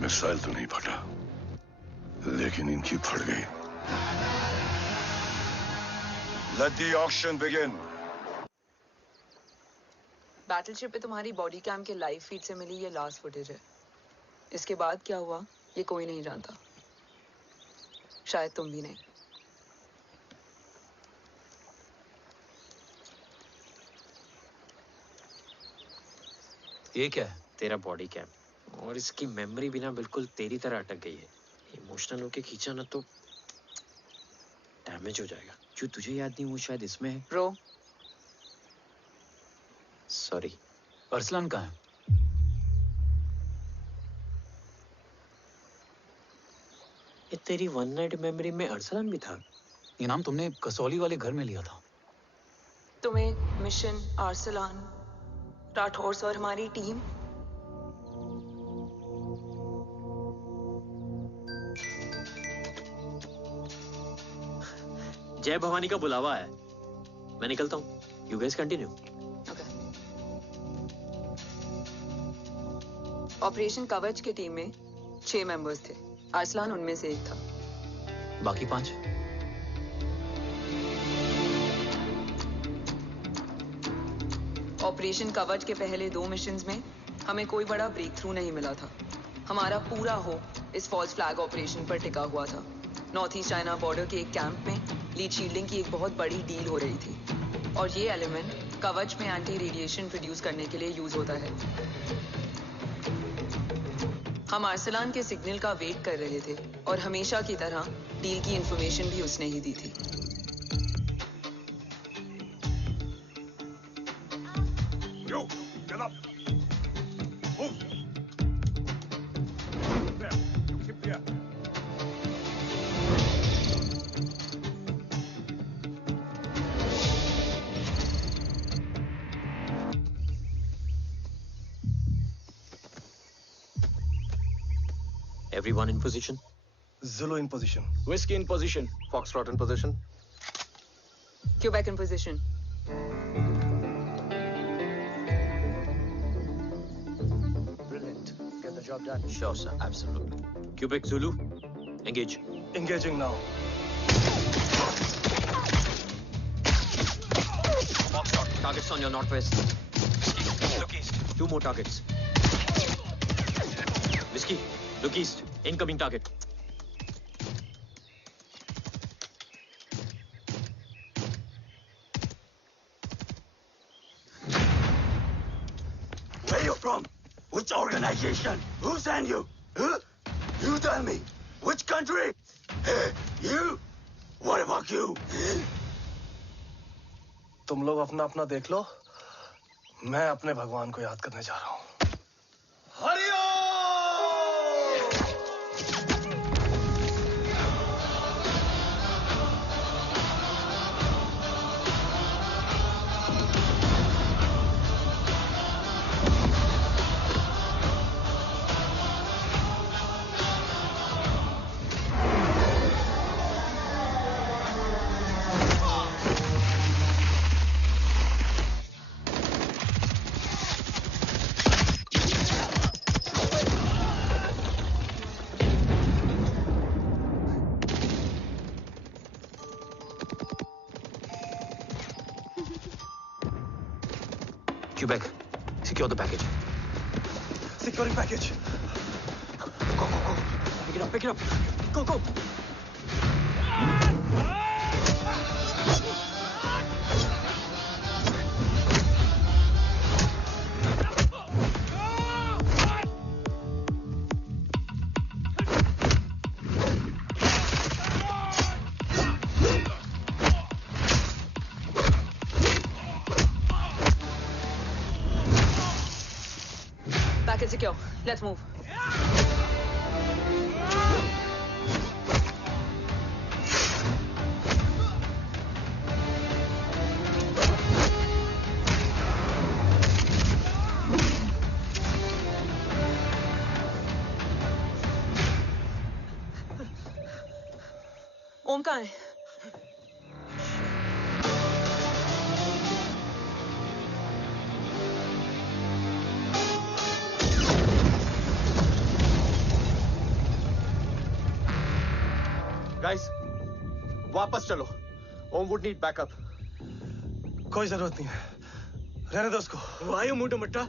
Missile तो नहीं फटा, लेकिन इनकी फट गई। Let the auction begin. Battleship पे तुम्हारी बॉडी कैम के लाइव फीड से मिली ये लास्ट फुटेज है। इसके बाद क्या हुआ ये कोई नहीं जानता, शायद तुम भी नहीं। ये क्या है? तेरा बॉडी कैम, और इसकी मेमोरी भी ना बिल्कुल तेरी तरह अटक गई है। इमोशनल होके खींचा ना तो डैमेज हो जाएगा। जो तुझे याद नहीं वो शायद इसमें है। रो सॉरी। अरसलान कहाँ है? ये तेरी वन नाइट मेमोरी में अरसलान भी था? ये नाम तुमने कसौली वाले घर में लिया था। तुम्हें मिशन अरसलान राठौर और हमारी टीम जय भवानी का बुलावा है, मैं निकलता हूँ। You guys continue. ऑपरेशन कवच की टीम में 6 मेंबर्स थे, अरसलान उनमें से एक था। बाकी 5? ऑपरेशन कवच के पहले 2 मिशंस में हमें कोई बड़ा ब्रेक थ्रू नहीं मिला था। हमारा पूरा होप इस फॉल्स फ्लैग ऑपरेशन पर टिका हुआ था। नॉर्थ ईस्ट चाइना बॉर्डर के एक कैंप में लीड शील्डिंग की एक बहुत बड़ी डील हो रही थी, और ये एलिमेंट कवच में एंटी रेडिएशन प्रोड्यूस करने के लिए यूज होता है। हम अरसलान के सिग्नल का वेट कर रहे थे, और हमेशा की तरह डील की इंफॉर्मेशन भी उसने ही दी थी। Yo, get up. Move. There, you keep there. Everyone in position? Zulu in position. Whiskey in position. Foxtrot in position. Quebec in position. Brilliant. Get the job done. Sure, sir. Absolutely. Quebec Zulu, engage. Engaging now. Foxtrot, targets on your northwest. Look east. 2 more targets. Whiskey, look east. Incoming target. Where you from? Which organization? Who sent you? Huh? You tell me. Which country? You? What about you? तुम लोग अपना अपना देख लो, मैं अपने भगवान को याद करने जा रहा हूँ। Hariom! Quebec, secure the package. Securing package. Go, go, go. Pick it up, pick it up. Go, go. Package secure. Let's move. ओम कहाँ है? गाइस, वापस चलो। ओम वुड नीड बैकअप। कोई जरूरत नहीं है, रहने दो उसको। Why you moved Matta?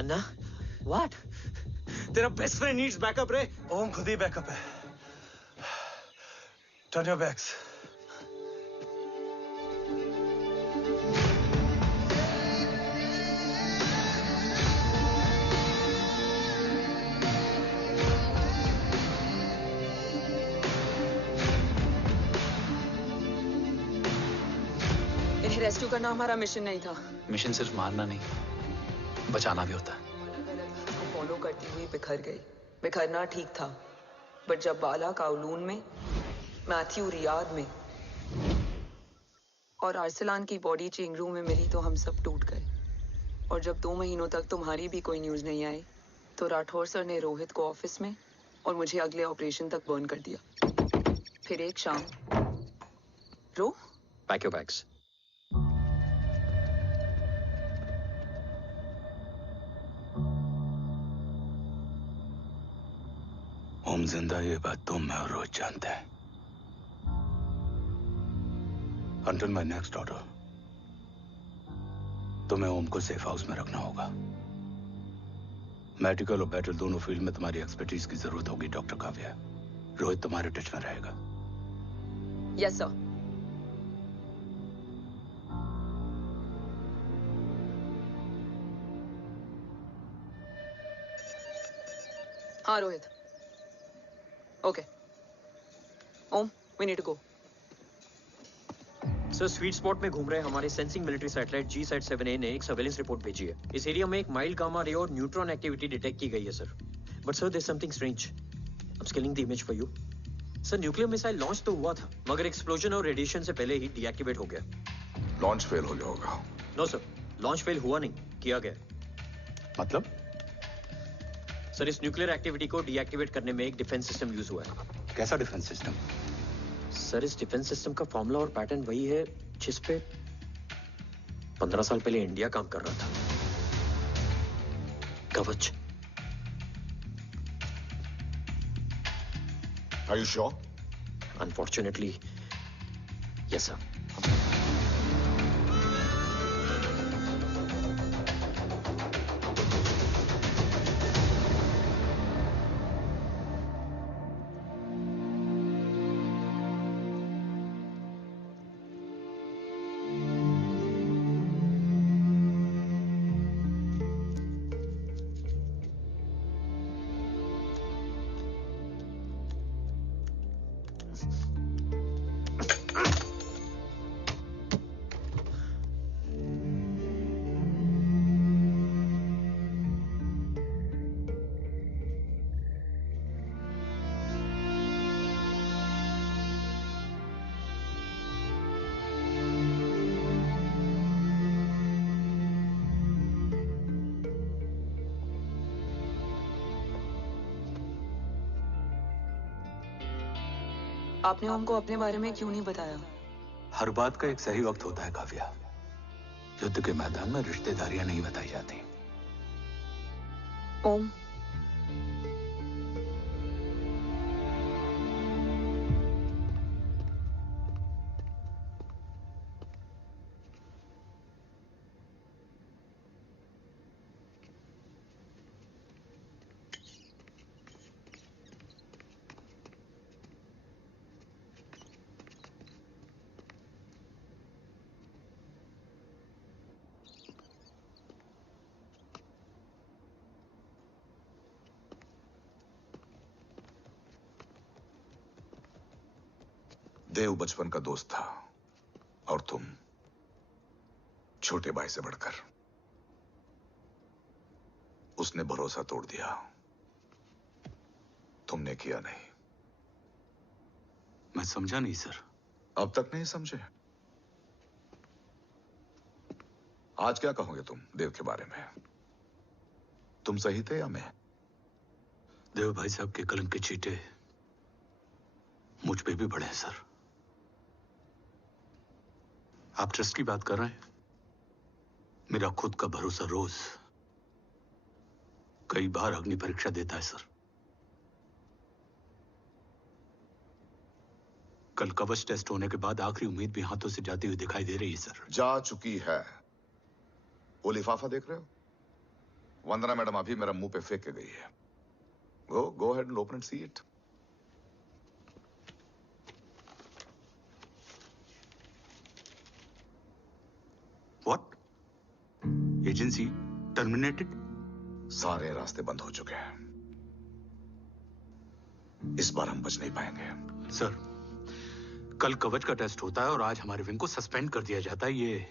Anna, what? तेरा बेस्ट फ्रेंड नीड्स बैकअप रे। ओम खुद ही बैकअप है। Turn your backs. इन्हें रेस्क्यू करना हमारा मिशन नहीं था। मिशन सिर्फ मारना नहीं, बचाना भी होता है। उसको फॉलो करती हुई बिखर गई। बिखरना ठीक था, बट जब बाला काउलून में, मैथ्यू रियाद में और अरसलान की बॉडी चेंज रूम में मिली तो हम सब टूट गए। और जब 2 महीनों तक तुम्हारी भी कोई न्यूज़ नहीं आई तो राठौर सर ने रोहित को ऑफिस में और मुझे अगले ऑपरेशन तक बर्न कर दिया। फिर एक शाम रो Pack your bags. ओम जिंदा, ये बात तुम मैं और रोज जानते हैं। Until my next order, तुम्हें ओम को सेफ हाउस में रखना होगा। मेडिकल और बैटल दोनों फील्ड में तुम्हारी एक्सपर्टीज की जरूरत होगी डॉक्टर काव्या। रोहित तुम्हारे टच में रहेगा। Yes sir. हाँ Rohit. Okay Om, we need to go. Sir, sweet spot में घूम रहे हमारे सेंसिंग मिलिट्री सैटेलाइट G-7A ने एक सर्वेलेंस रिपोर्ट भेजी है। इस एरिया में एक माइल्ड गामा रे और न्यूट्रॉन एक्टिविटी डिटेक्ट की गई है sir. But sir, there is something strange. I am scanning the image for you. Sir, nuclear missile launch तो हुआ था, मगर एक्सप्लोजन और रेडिएशन से पहले ही डीएक्टिवेट हो गया। लॉन्च फेल हो गया होगा। नो सर, लॉन्च फेल हुआ नहीं, किया गया। मतलब? सर, इस न्यूक्लियर एक्टिविटी को डीएक्टिवेट करने में एक डिफेंस सिस्टम यूज हुआ है। कैसा डिफेंस सिस्टम? सर, इस डिफेंस सिस्टम का फॉर्मूला और पैटर्न वही है जिस पे 15 साल पहले इंडिया काम कर रहा था। कवच। Are you sure? Unfortunately, yes sir. आपने ओम को अपने बारे में क्यों नहीं बताया? हर बात का एक सही वक्त होता है काव्या। युद्ध के मैदान में रिश्तेदारियां नहीं बताई जाती। ओम, देव बचपन का दोस्त था और तुम छोटे भाई से बढ़कर। उसने भरोसा तोड़ दिया, तुमने किया नहीं। मैं समझा नहीं सर। अब तक नहीं समझे? आज क्या कहोगे तुम देव के बारे में? तुम सही थे या मैं? देव भाई साहब के कलंक के चीटे मुझ पे भी पड़े हैं सर। आप ट्रस्ट की बात कर रहे हैं? मेरा खुद का भरोसा रोज कई बार अग्नि परीक्षा देता है सर। कल कवच टेस्ट होने के बाद आखिरी उम्मीद भी हाथों से जाती हुई दिखाई दे रही है सर। जा चुकी है। वो लिफाफा देख रहे हो? वंदना मैडम अभी मेरा मुंह पे फेंक के गई है। गो ahead and open and see it. What? Agency terminated? सारे रास्ते बंद हो चुके हैं। इस बार हम बच नहीं पाएंगे। सर, कल कवच का टेस्ट होता है और आज हमारे विंग को सस्पेंड कर दिया जाता है। ये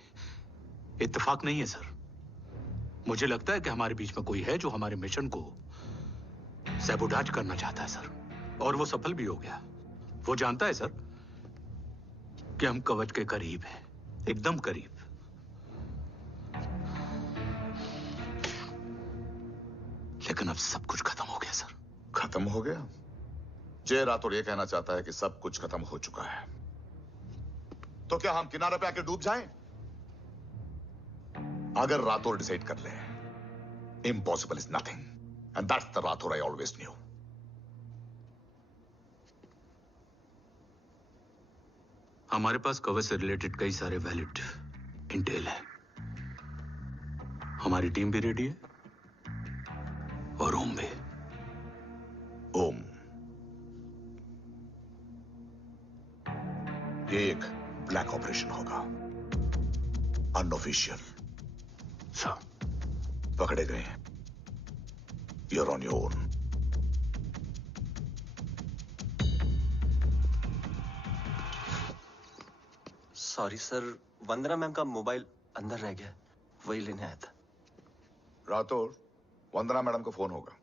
इत्तेफाक नहीं है सर। मुझे लगता है कि हमारे बीच में कोई है जो हमारे मिशन को सैबोटाज करना चाहता है सर, और वो सफल भी हो गया। वो जानता है सर कि हम कवच के करीब हैं, एकदम करीब। लेकिन अब सब कुछ खत्म हो गया सर। खत्म हो गया? जय राठौर ये कहना चाहता है कि सब कुछ खत्म हो चुका है। तो क्या हम किनारे पे आके डूब जाएं? अगर राठौर डिसाइड कर ले, impossible is nothing, and that's the Rathore I always new. हमारे पास कवच से रिलेटेड कई सारे वैलिड इंटेल है। हमारी टीम भी रेडी है और ओम भी। ओम, ये एक ब्लैक ऑपरेशन होगा, अनऑफिशियल। सर, पकड़े गए, you're on your own. Sorry sir, Vandana ma'am का मोबाइल अंदर रह गया, वही लेने आया था। राठौर, वंदना मैडम को फोन होगा।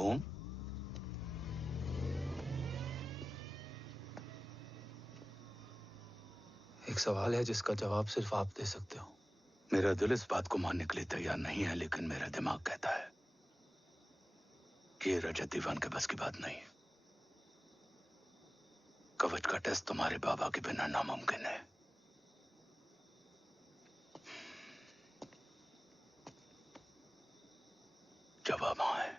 ओम, एक सवाल है जिसका जवाब सिर्फ आप दे सकते हो। मेरा दिल इस बात को मानने के लिए तैयार नहीं है, लेकिन मेरा दिमाग कहता है कि ये रजत दीवान के बस की बात नहीं है। कवच का टेस्ट तुम्हारे बाबा के बिना नामुमकिन है। जवाब हाँ है।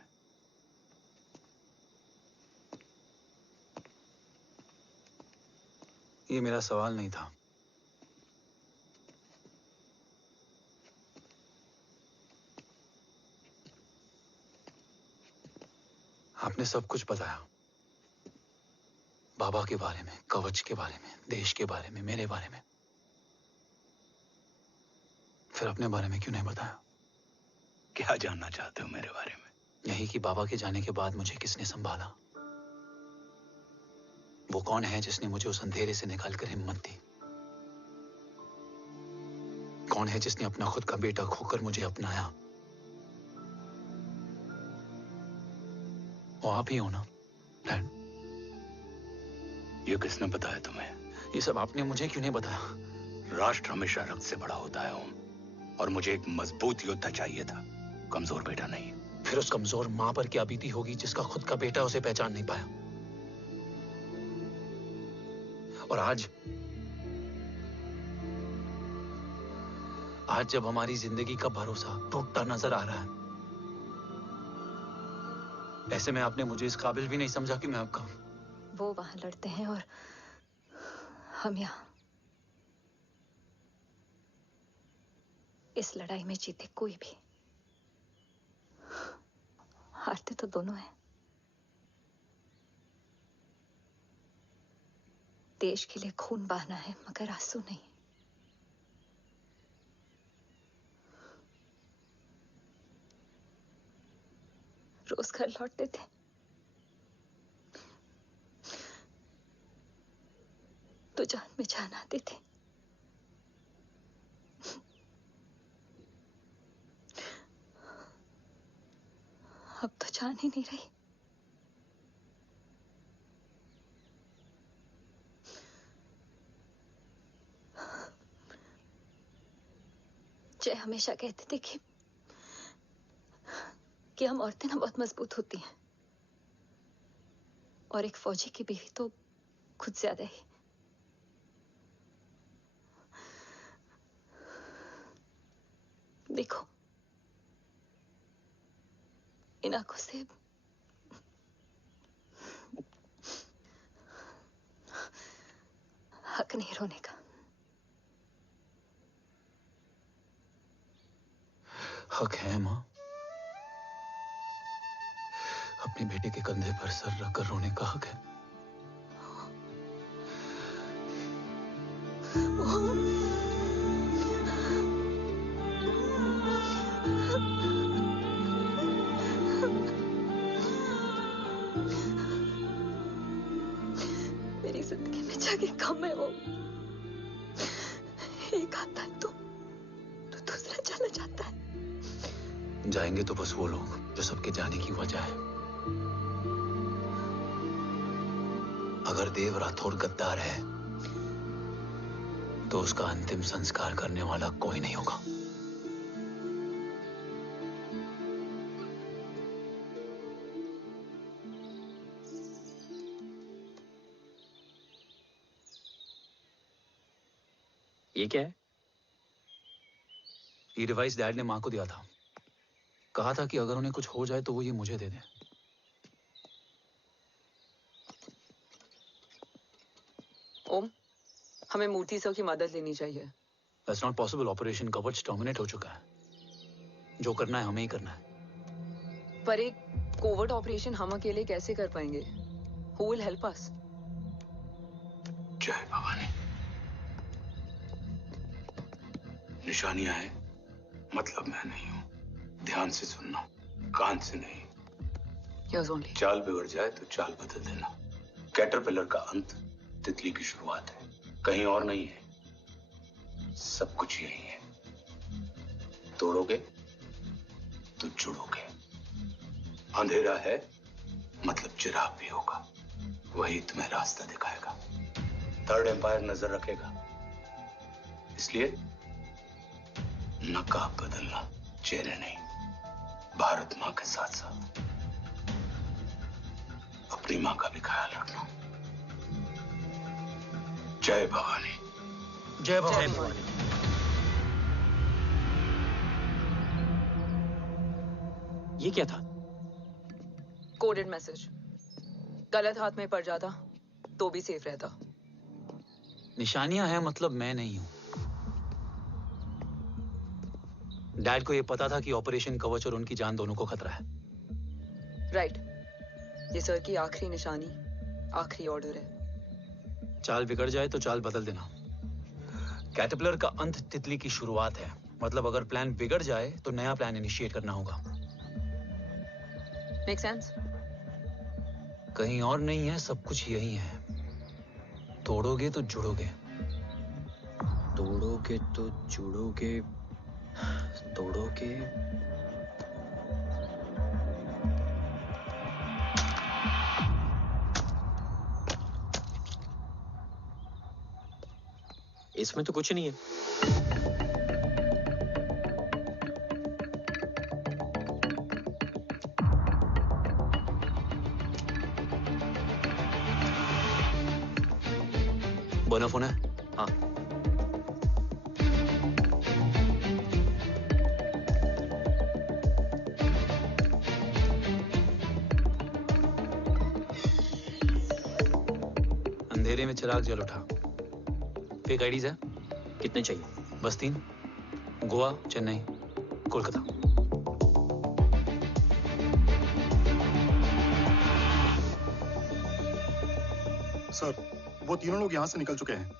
ये मेरा सवाल नहीं था। आपने सब कुछ बताया, बाबा के बारे में, कवच के बारे में, देश के बारे में, मेरे बारे में। फिर अपने बारे में क्यों नहीं बताया? क्या जानना चाहते हो मेरे बारे में? यही कि बाबा के जाने के बाद मुझे किसने संभाला? वो कौन है जिसने मुझे उस अंधेरे से निकालकर हिम्मत दी? कौन है जिसने अपना खुद का बेटा खोकर मुझे अपनाया? वो आप ही हो ना, डैड? ये किसने बताया तुम्हें? ये सब आपने मुझे क्यों नहीं बताया? राष्ट्र हमेशा रक्त से बड़ा होता है ओम, और मुझे एक मजबूत योद्धा चाहिए था, कमजोर बेटा नहीं। फिर उस कमजोर मां पर क्या बीती होगी जिसका खुद का बेटा उसे पहचान नहीं पाया? और आज जब हमारी जिंदगी का भरोसा टूटता नजर आ रहा है, ऐसे में आपने मुझे इस काबिल भी नहीं समझा कि मैं आपका। वो वहां लड़ते हैं और हम यहाँ। इस लड़ाई में जीते कोई भी, हारते तो दोनों हैं। देश के लिए खून बहाना है, मगर आंसू नहीं। रोज घर लौटते थे। तो जान में जान आती थी। अब तो जान ही नहीं रही। जय हमेशा कहते थे कि हम औरतें ना बहुत मजबूत होती हैं, और एक फौजी की बीवी तो खुद ज्यादा ही। देखो, इन आंखों से हक नहीं रोने का। हक है माँ, अपने बेटे के कंधे पर सर रखकर रोने का हक है। मेरी जिंदगी में जगह कम है वो। एक आता है तो दूसरा चला जाता है। जाएंगे तो बस वो लोग जो सबके जाने की वजह है। अगर देव राठौर गद्दार है तो उसका अंतिम संस्कार करने वाला कोई नहीं होगा। ये क्या है? ये डिवाइस डैड ने मां को दिया था। कहा था कि अगर उन्हें कुछ हो जाए तो वो ये मुझे दे दें। ओम, हमें मूर्ति सर की मदद लेनी चाहिए। That's not possible. ऑपरेशन कवच टर्मिनेट हो चुका है। जो करना है हमें ही करना है। पर एक कोवर्ट ऑपरेशन हम अकेले कैसे कर पाएंगे? Who will help us? जय भवानी। निशानियां हैं, मतलब मैं नहीं हूं। ध्यान से सुनना, कान से नहीं। Yes, only. चाल बिगड़ जाए तो चाल बदल देना। कैटरपिलर का अंत तितली की शुरुआत है, कहीं और नहीं है। सब कुछ यही है। तोड़ोगे तो जुड़ोगे। अंधेरा है मतलब चिराग भी होगा, वही तुम्हें रास्ता दिखाएगा। थर्ड एम्पायर नजर रखेगा, इसलिए नकाब बदलना, चेहरे नहीं। भारत मां के साथ साथ अपनी मां का भी ख्याल रखना। जय भवानी। जय भवानी। ये क्या था? Coded message. गलत हाथ में पड़ जाता तो भी सेफ रहता। निशानियां हैं मतलब मैं नहीं हूं। डैड को यह पता था कि ऑपरेशन कवच और उनकी जान दोनों को खतरा है। राइट। ये सर की आखिरी निशानी, आखिरी ऑर्डर है। चाल बिगड़ जाए तो चाल बदल देना। कैटरपिलर का अंत तितली की शुरुआत है, मतलब अगर प्लान बिगड़ जाए तो नया प्लान इनिशिएट करना होगा। Make sense? कहीं और नहीं है, सब कुछ यही है। तोड़ोगे तो जुड़ोगे। तोड़ोगे तो जुड़ोगे। तोड़ोगे। इसमें तो कुछ नहीं है। बना फोन है? हाँ। अंधेरे में चिराग जल उठा। फेक आईडीज है? कितने चाहिए? बस 3। गोवा, चेन्नई, कोलकाता। सर, वो तीनों लोग यहाँ से निकल चुके हैं।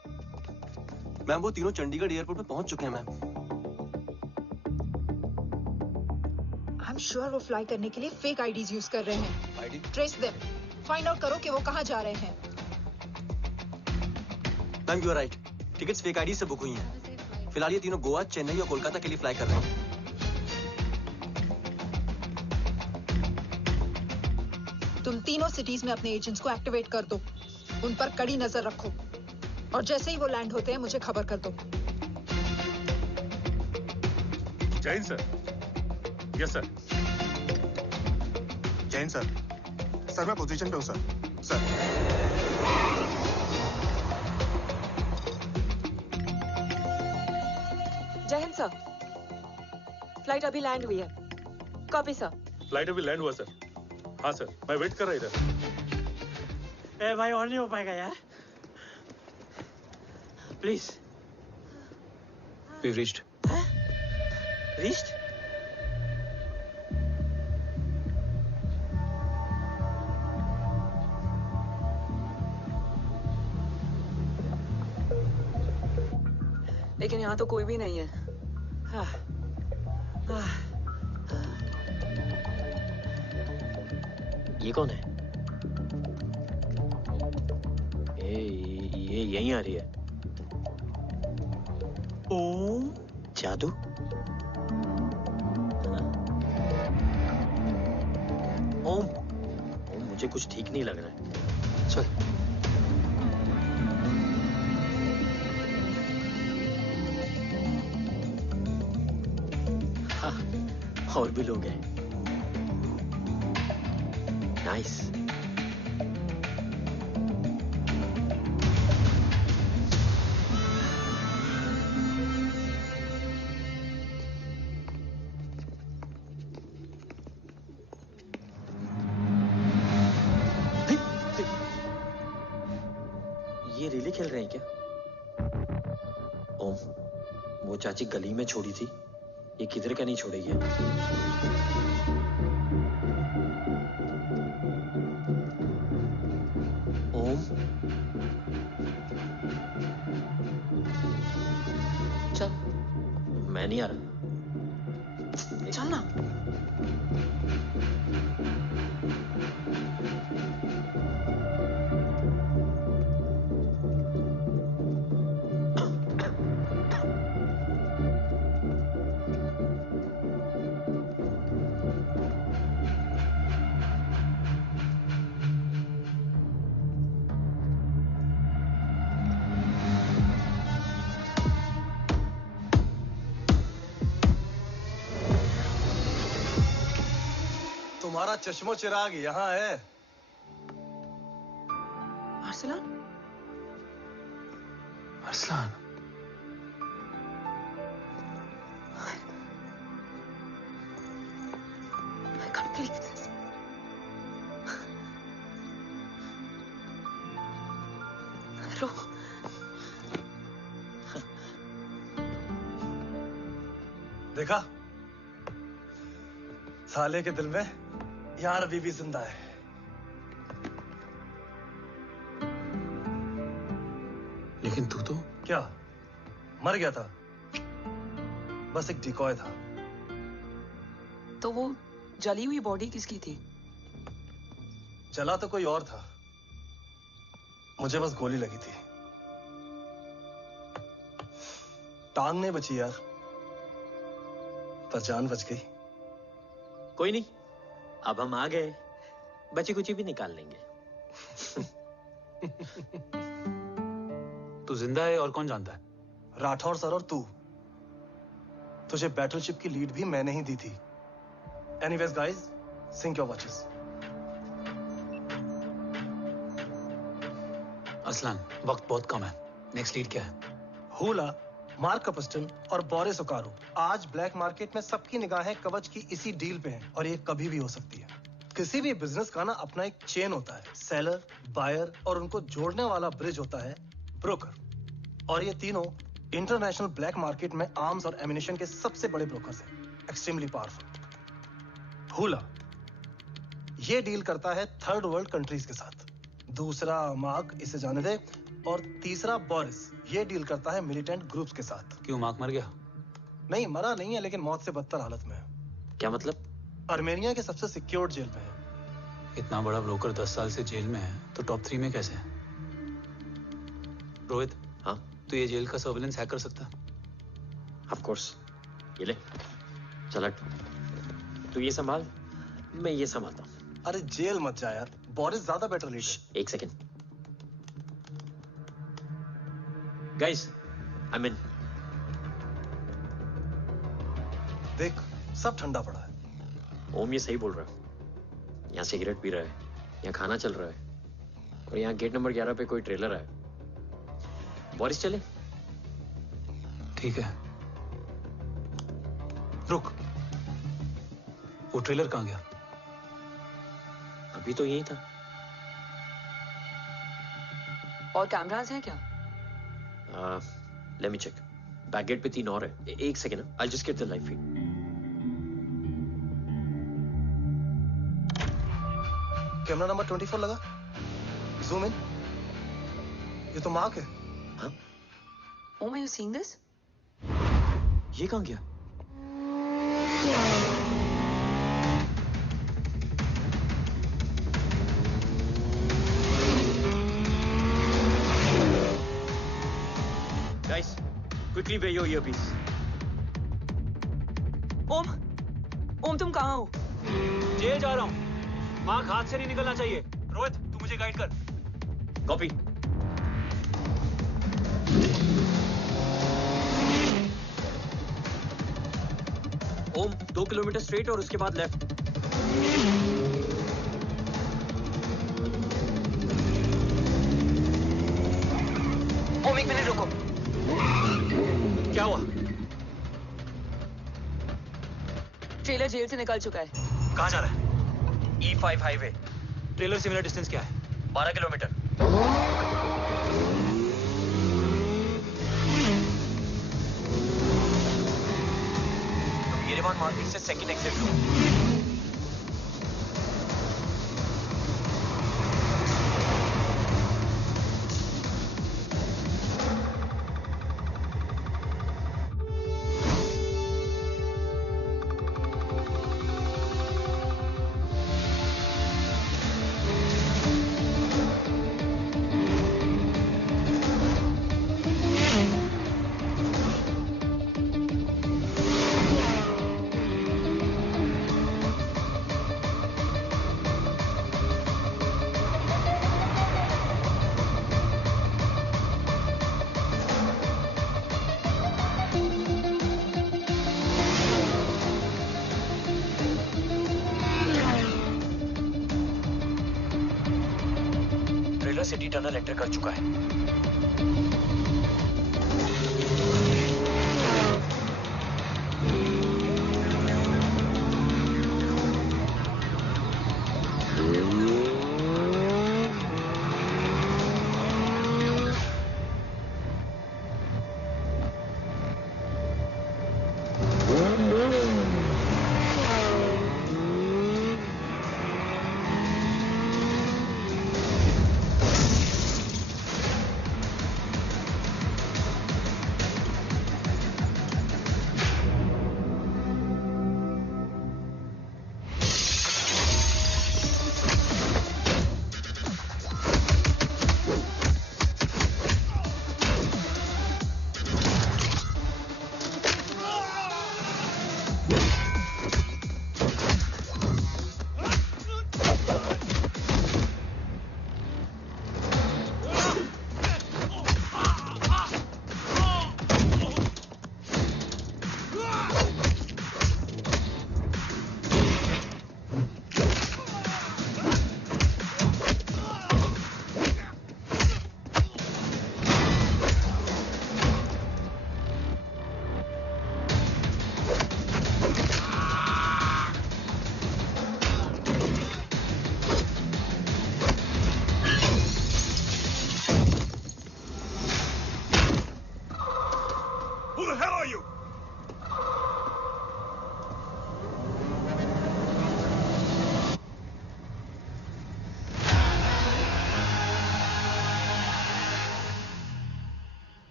मैम, वो तीनों चंडीगढ़ एयरपोर्ट पे पहुंच चुके हैं मैम। I'm sure वो फ्लाई करने के लिए फेक आईडीज यूज कर रहे हैं। ID? Trace them, find out करो कि वो कहाँ जा रहे हैं। Ma'am, you are right. Tickets fake ID से बुक हुई हैं। फिलहाल ये तीनों गोवा, चेन्नई और कोलकाता के लिए फ्लाई कर रहे हैं। तुम तीनों सिटीज में अपने एजेंट्स को एक्टिवेट कर दो। उन पर कड़ी नजर रखो और जैसे ही वो लैंड होते हैं मुझे खबर कर दो। Jain sir. Yes sir. Jain sir. Sir मैं पोजीशन पे हूँ सर। सर। जय हिंद सर। फ्लाइट अभी लैंड हुई है। Copy sir. फ्लाइट अभी लैंड हुआ सर। हाँ सर, मैं वेट कर रहा इधर। ए भाई, और नहीं हो पाएगा यार। प्लीज। We've reached. Reached? लेकिन यहाँ तो कोई भी नहीं है। ये कौन है? ये यहीं आ रही है। ओम जादू। ओम मुझे कुछ ठीक नहीं लग रहा है। चल। हाँ, और भी लोग हैं। नाइस। ये रिले खेल रहे हैं क्या? ओम, वो चाची गली में छोड़ी थी, ये किधर का नहीं छोड़ेगी। ओम, चल। मैं नहीं आ रहा। चल ना। तुम्हारा चश्मो चिराग यहाँ है। Arsalan? Arsalan? I can't believe this. रो। देखा? साले के दिल में यार अभी भी जिंदा है। लेकिन तू तो क्या मर गया था? बस एक डिकॉय था। तो वो जली हुई बॉडी किसकी थी? जला तो कोई और था, मुझे बस गोली लगी थी। टांग नहीं बची यार, पर जान बच गई। कोई नहीं, अब हम आ गए, बची कुची भी निकाल लेंगे। तू जिंदा है और कौन जानता है? राठौर सर और तू। तुझे बैटलशिप की लीड भी मैंने ही दी थी। Anyways guys, sync your watches. Aslan, वक्त बहुत कम है। नेक्स्ट लीड क्या है? हुला, मार्क कपस्टन और बोरिस ओकारो। आज ब्लैक मार्केट में सबकी निगाहें कवच की इसी डील पे हैं और ये कभी भी हो सकती है। किसी भी बिजनेस का ना अपना एक चेन होता है। सेलर, बायर और उनको जोड़ने वाला ब्रिज होता है ब्रोकर। और ये तीनों इंटरनेशनल ब्लैक मार्केट में आर्म्स और एमिनेशन के सबसे बड़े ब्रोकर्स हैं। Extremely powerful. हुला ये डील करता है थर्ड वर्ल्ड कंट्रीज के साथ। दूसरा मार्क, इसे जाने दे। और तीसरा बोरिस, ये डील करता है मिलिटेंट ग्रुप्स के साथ। क्यों, मार्क मर गया? नहीं, मरा नहीं है, लेकिन मौत से बदतर हालत में है। क्या मतलब? आर्मेनिया के सबसे सिक्योर्ड जेल में है। इतना बड़ा ब्रोकर 10 साल से जेल में है तो टॉप 3 में कैसे है? रोहित, हाँ तो ये जेल का सर्विलेंस हैक कर सकता? Of course. ये ले चल हट, तू ये संभाल, मैं ये संभालता हूँ। अरे जेल मत जा यार, बोरिस ज्यादा बेटर लीडर। एक सेकेंड गाइस, आई मीन देख सब ठंडा पड़ा है। ओम ये सही बोल रहा है। यहाँ सिगरेट पी रहा है, यहाँ खाना चल रहा है, और यहाँ गेट नंबर 11 पे कोई ट्रेलर है। बोरिस चले? ठीक है। रुक, वो ट्रेलर कहाँ गया? अभी तो यही था। और कैमरास हैं क्या? Let me check. Back gate पे 3 और है। एक second, I just get the live feed. Camera number 24 लगा, जूम इन। ये तो मार्क है। हाँ? Om, are you seeing this? ये कहाँ गया? Guys, quickly wear your earpiece. ओम तुम कहाँ हो? जेल जा रहा हूँ। मार्क हाथ से नहीं निकलना चाहिए। रोहित, तू मुझे गाइड कर। कॉपी। ओम 2 किलोमीटर स्ट्रेट और उसके बाद लेफ्ट। ओम 1 मिनट रुको। क्या हुआ? ट्रेलर जेल से निकल चुका है। कहाँ जा रहा है? E5 highway. ट्रेलर से मेरा डिस्टेंस क्या है? 12 किलोमीटर। येरेवान मार्केट से सेकंड एग्जिट लो। सिटी टनल एंटर कर चुका है।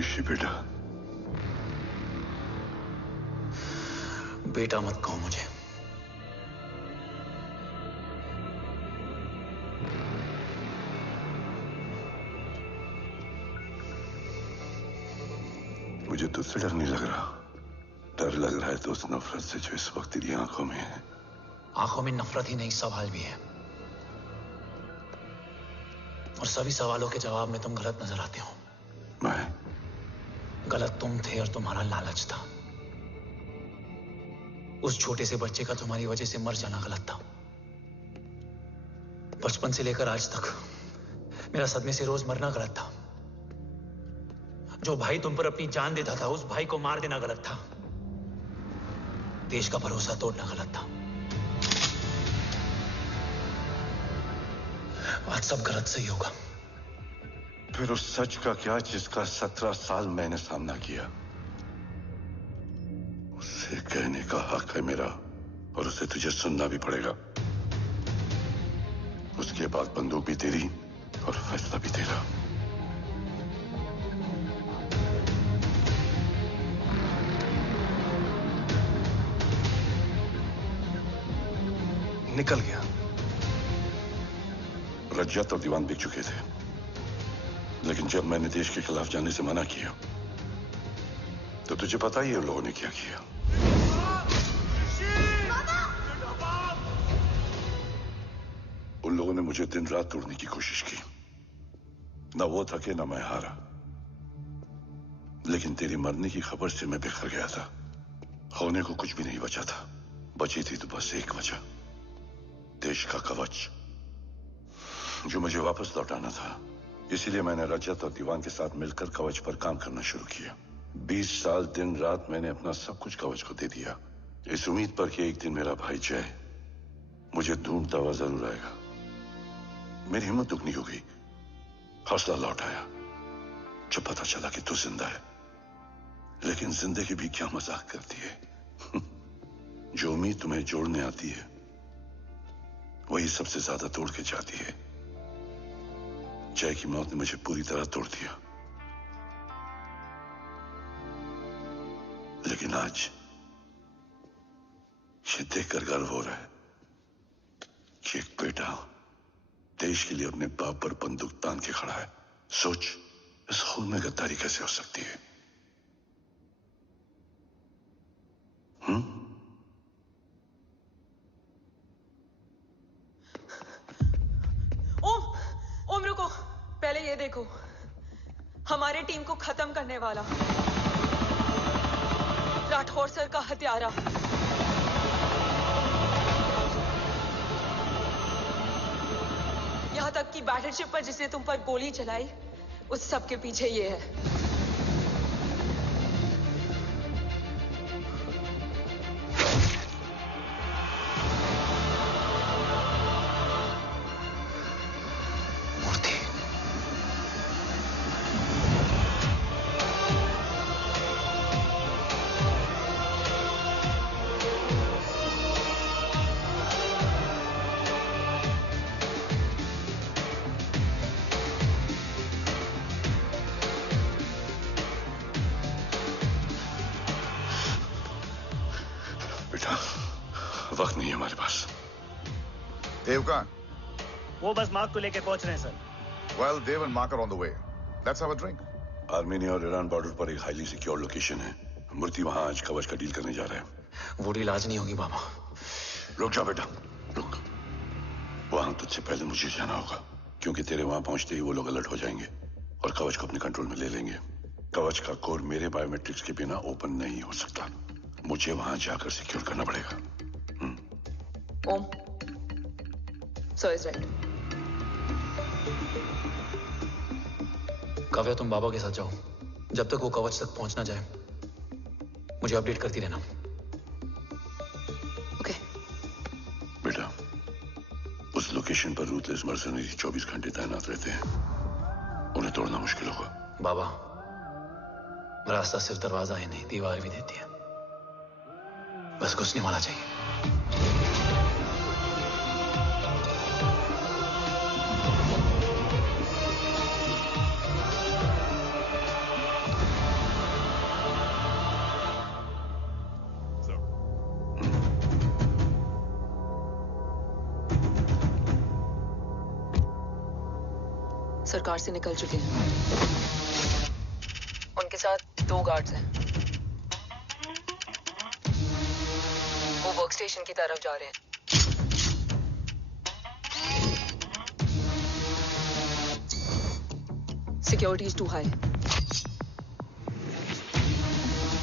ऋषि बेटा। बेटा मत कहो मुझे। मुझे तुझसे डर नहीं लग रहा, डर लग रहा है तो उस नफरत से जो इस वक्त तेरी आंखों में है। आंखों में नफरत ही नहीं, सवाल भी है, और सभी सवालों के जवाब में तुम गलत नजर आते हो। मैं गलत तुम थे और तुम्हारा लालच था। उस छोटे से बच्चे का तुम्हारी वजह से मर जाना गलत था। बचपन से लेकर आज तक मेरा सदमे से रोज मरना गलत था। जो भाई तुम पर अपनी जान देता था, उस भाई को मार देना गलत था। देश का भरोसा तोड़ना गलत था। आज सब गलत सही होगा। फिर उस सच का क्या जिसका 17 साल मैंने सामना किया? उसे कहने का हक है मेरा, और उसे तुझे सुनना भी पड़ेगा। उसके बाद बंदूक भी तेरी और फैसला भी तेरा। निकल गया। रज्जत और दीवान बिक चुके थे, लेकिन जब मैंने देश के खिलाफ जाने से मना किया तो तुझे पता ही है उन लोगों ने क्या किया। उन लोगों ने मुझे दिन रात तोड़ने की कोशिश की। ना वो थके ना मैं हारा, लेकिन तेरी मरने की खबर से मैं बिखर गया था। होने को कुछ भी नहीं बचा था। बची थी तो बस एक वजह, देश का कवच, जो मुझे वापस लौटाना था। इसीलिए मैंने रजत और दीवान के साथ मिलकर कवच पर काम करना शुरू किया। 20 साल दिन रात मैंने अपना सब कुछ कवच को दे दिया, इस उम्मीद पर कि एक दिन मेरा भाई जय मुझे ढूंढता हुआ जरूर आएगा। मेरी हिम्मत दुगनी हो गई, हौसला लौट आया जब पता चला कि तू जिंदा है। लेकिन जिंदगी भी क्या मजाक करती है। जो उम्मीद तुम्हें जोड़ने आती है वही सबसे ज्यादा तोड़ के जाती है। जय की मौत ने मुझे पूरी तरह तोड़ दिया, लेकिन आज ये देखकर गर्व हो रहा है कि एक बेटा देश के लिए अपने बाप पर बंदूक तान के खड़ा है। सोच, इस खून में गद्दारी कैसे हो सकती है? ओम रुको, पहले ये देखो, हमारे टीम को खत्म करने वाला राठौर सर का हत्यारा। यहां तक कि बैटलशिप पर जिसने तुम पर गोली चलाई, उस सब के पीछे ये है। वक्त नहीं है हमारे पास। देव कहाँ? वो बस मार्क को लेके पहुंच रहे हैं sir. Well, Dev and Mark are on the way. Let's have a drink. Armenia और ईरान बॉर्डर पर एक हाईली सिक्योर लोकेशन है। मूर्ति वहां आज कवच का डील करने जा रहे हैं। वो डील आज नहीं होगी बाबा। रुक जा बेटा, रुक। वहां तुझसे पहले मुझे जाना होगा, क्योंकि तेरे वहां पहुंचते ही वो लोग अलर्ट हो जाएंगे और कवच को अपने कंट्रोल में ले लेंगे। कवच का कोड मेरे बायोमेट्रिक्स के बिना ओपन नहीं हो सकता। मुझे वहां जाकर सिक्योर करना पड़ेगा। ओम, सर इज राइट। काव्या, तुम बाबा के साथ जाओ। जब तक वो कवच तक पहुंच ना जाए मुझे अपडेट करती रहना। ओके। बेटा, उस लोकेशन पर रूथलेस मर्सनरी 24 घंटे तैनात रहते हैं। उन्हें तोड़ना मुश्किल होगा। बाबा, रास्ता सिर्फ दरवाजा ही नहीं, दीवार भी देती है। बस घुसने वाला चाहिए। सरकार से निकल चुके हैं। उनके साथ 2 गार्ड्स हैं। वो वर्क स्टेशन की तरफ जा रहे हैं। Security is too high.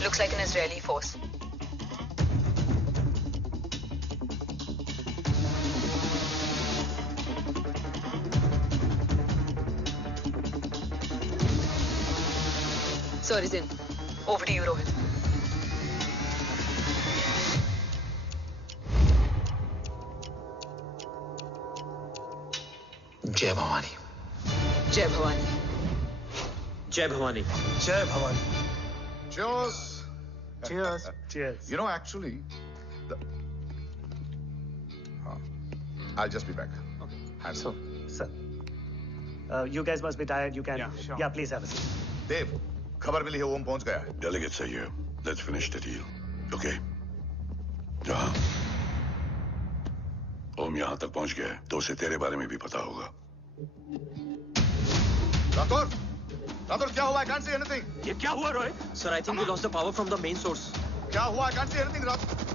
Looks like an Israeli force. Sir is in. Over to you, Rohit. जय भवानी। जय भवानी। जय भवानी। जय Bhavani. Cheers. Cheers. Cheers. You know, actually, I'll just be back. Okay. Hands So, sir, you guys must be tired. You can. Yeah, sure. Yeah, please have a seat. देव, खबर मिली है ओम पहुंच गया है। Delegates are here. Let's finish the deal. Okay? जहाँ ओम यहाँ तक पहुंच गया है तो उसे तेरे बारे में भी पता होगा। राठौर, राठौर क्या हुआ? I can't see anything. ये क्या हुआ रोय? Sir, I think we lost the power from the main source. क्या हुआ? I can't see anything, Rathore.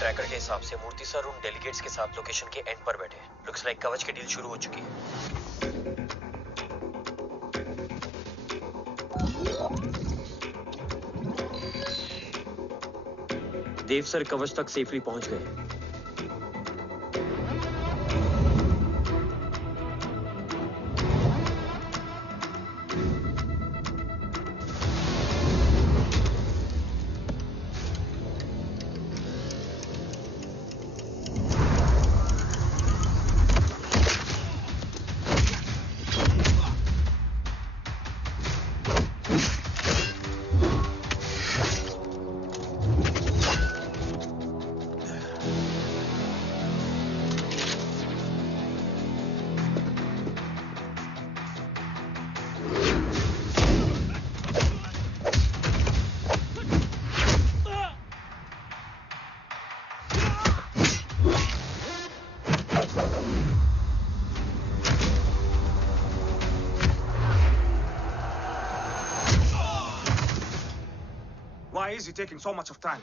Tracker के हिसाब से मूर्ति सर उन डेलीगेट्स के साथ लोकेशन के एंड पर बैठे हैं। लुक्स लाइक कवच की डील शुरू हो चुकी है। देव सर कवच तक सेफली पहुंच गए। Why is he taking so much of time?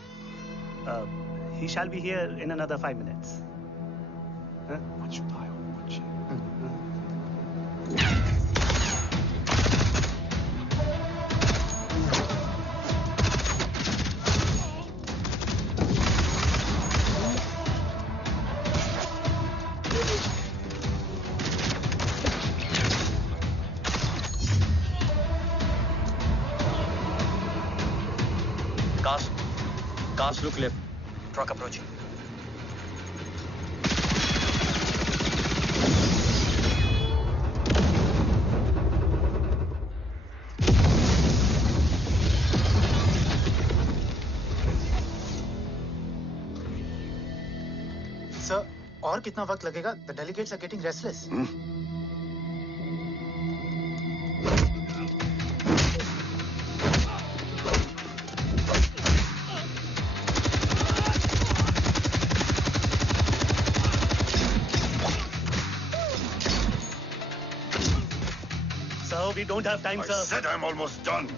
He shall be here in another 5 minutes. Huh? Cast look left. Truck approaching. Sir, और कितना वक्त लगेगा? The delegates are getting restless. We don't have time, sir. I said I'm almost done.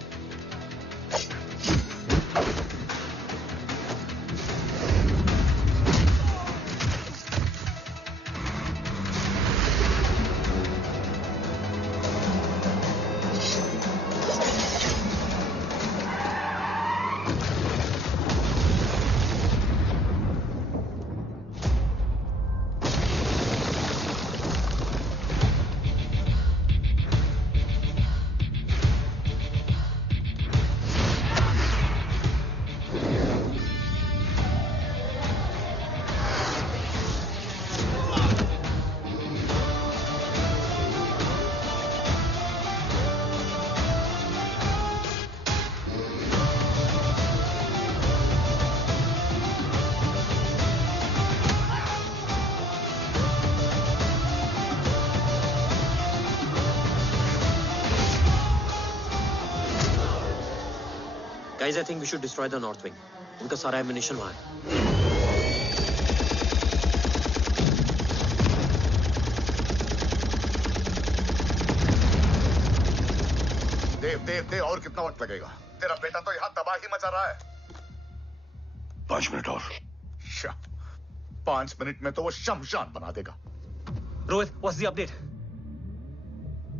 Guys, I think we should destroy the north wing. उनका सारा एमिनेशन वहां है. देव और कितना वक्त लगेगा? तेरा बेटा तो यहाँ तबाही मचा रहा है. 5 मिनट और. 5 मिनट में तो वो शमशान बना देगा. Rohit, what's the update?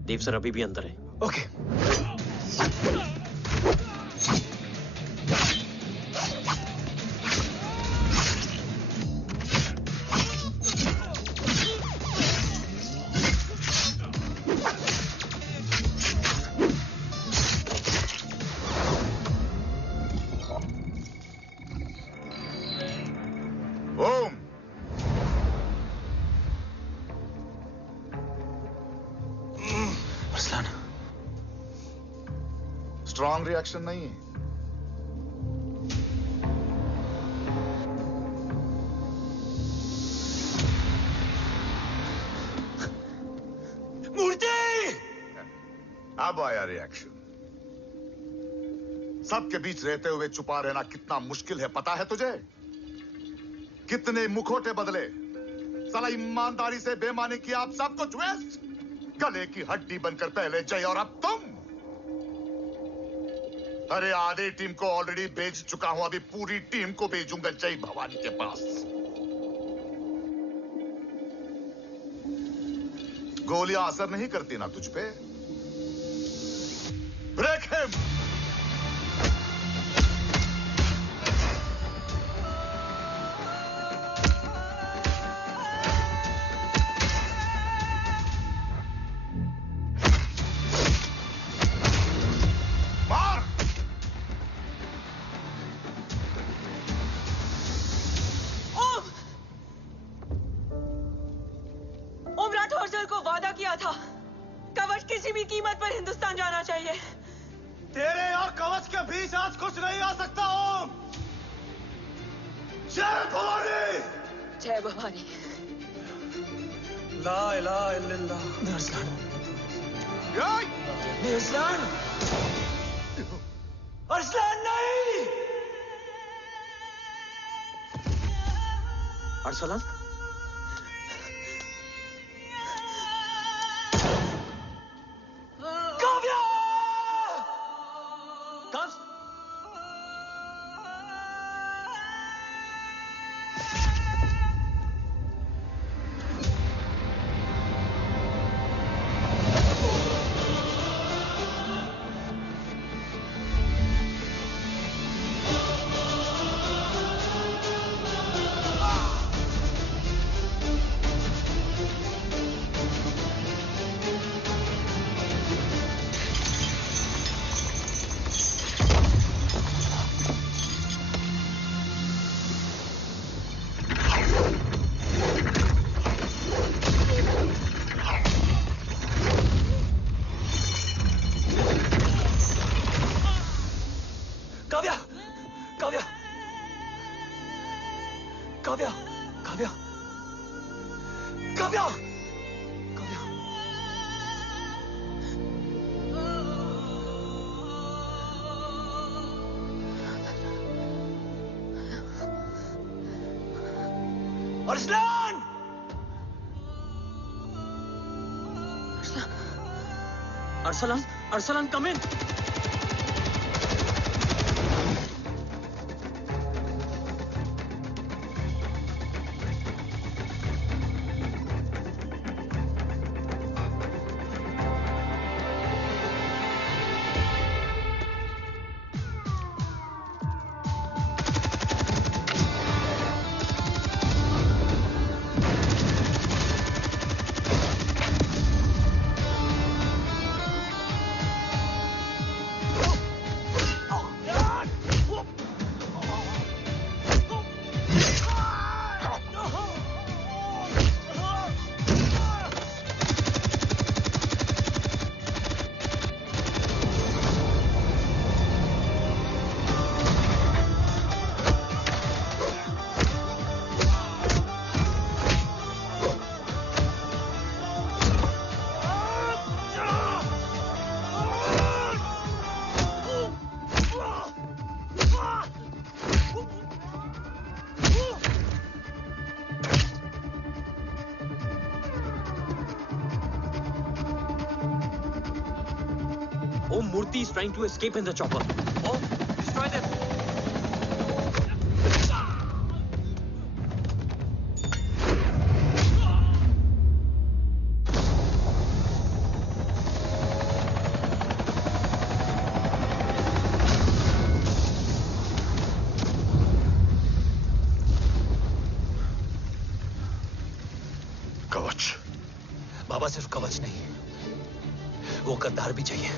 Dev sir अभी भी अंदर है. ओके. स्ट्रॉन्ग रिएक्शन नहीं है. मूर्ति! अब आया रिएक्शन. सबके बीच रहते हुए छुपा रहना कितना मुश्किल है पता है तुझे? कितने मुखौटे बदले. साला ईमानदारी से बेमानी किया आप सब कुछ वेस्ट. गले की हड्डी बनकर पहले जय और अब तुम. अरे आधे टीम को ऑलरेडी भेज चुका हूं. अभी पूरी टीम को भेजूंगा जय भवानी के पास. गोलियां असर नहीं करती ना तुझ पे. Break him. तेरे और कवच के बीच आज कुछ नहीं आ सकता. ओम, जय भवानी. जय भवानी. ला इलाहा इल्लल्लाह. अरसलान. अरसलान नहीं. Arsalan. Arsalan! Arsalan, Arsalan, come in. Murthy is trying to escape in the chopper. Oh, destroy them. कवच। बाबा सिर्फ कवच नहीं, वो गद्दार भी चाहिए।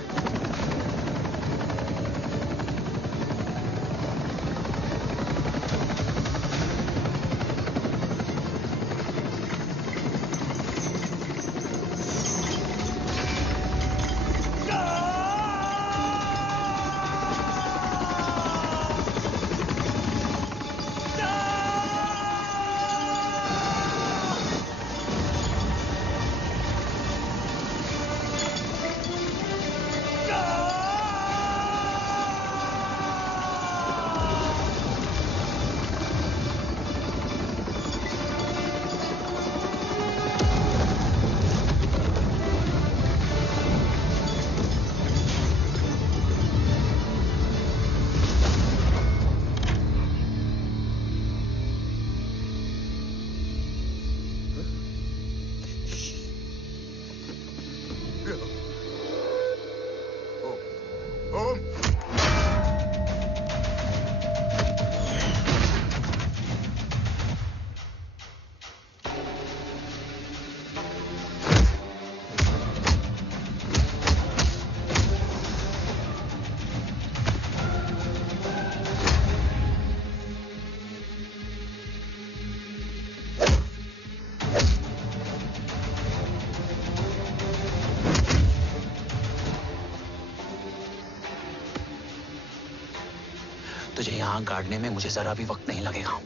तुझे यहां गाड़ने में मुझे जरा भी वक्त नहीं लगेगा,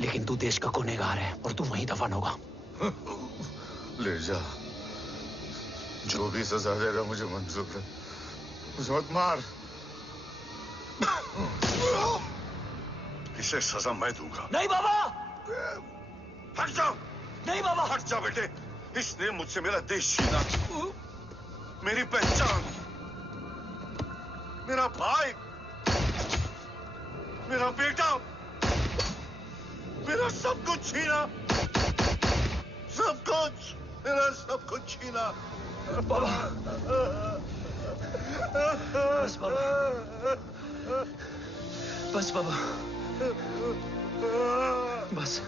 लेकिन तू देश का गुनहगार है और तू वहीं दफन होगा। ले जा, जो भी सजा देगा मुझे मंजूर है, मुझे मत मार। इसे सजा मैं दूंगा। नहीं बाबा, हट जा। नहीं बाबा, हट जा बेटे। इसने मुझसे मेरा देश छीना, मेरी पहचान, मेरा भाई, मेरा बेटा, मेरा सब कुछ छीना, सब कुछ, मेरा सब कुछ छीना। बाबा, बस बाबा, बस बाबा, बस।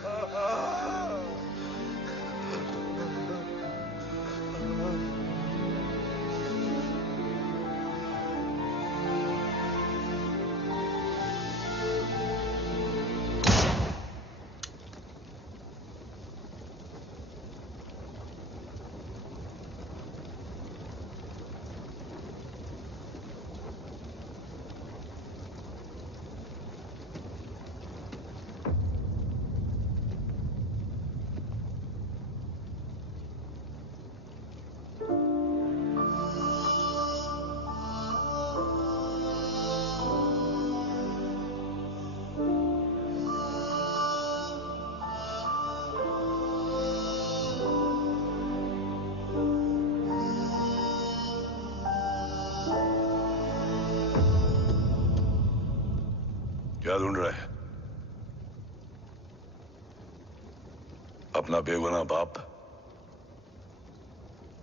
क्या ढूंढ रहा है? अपना बेगुनाह बाप।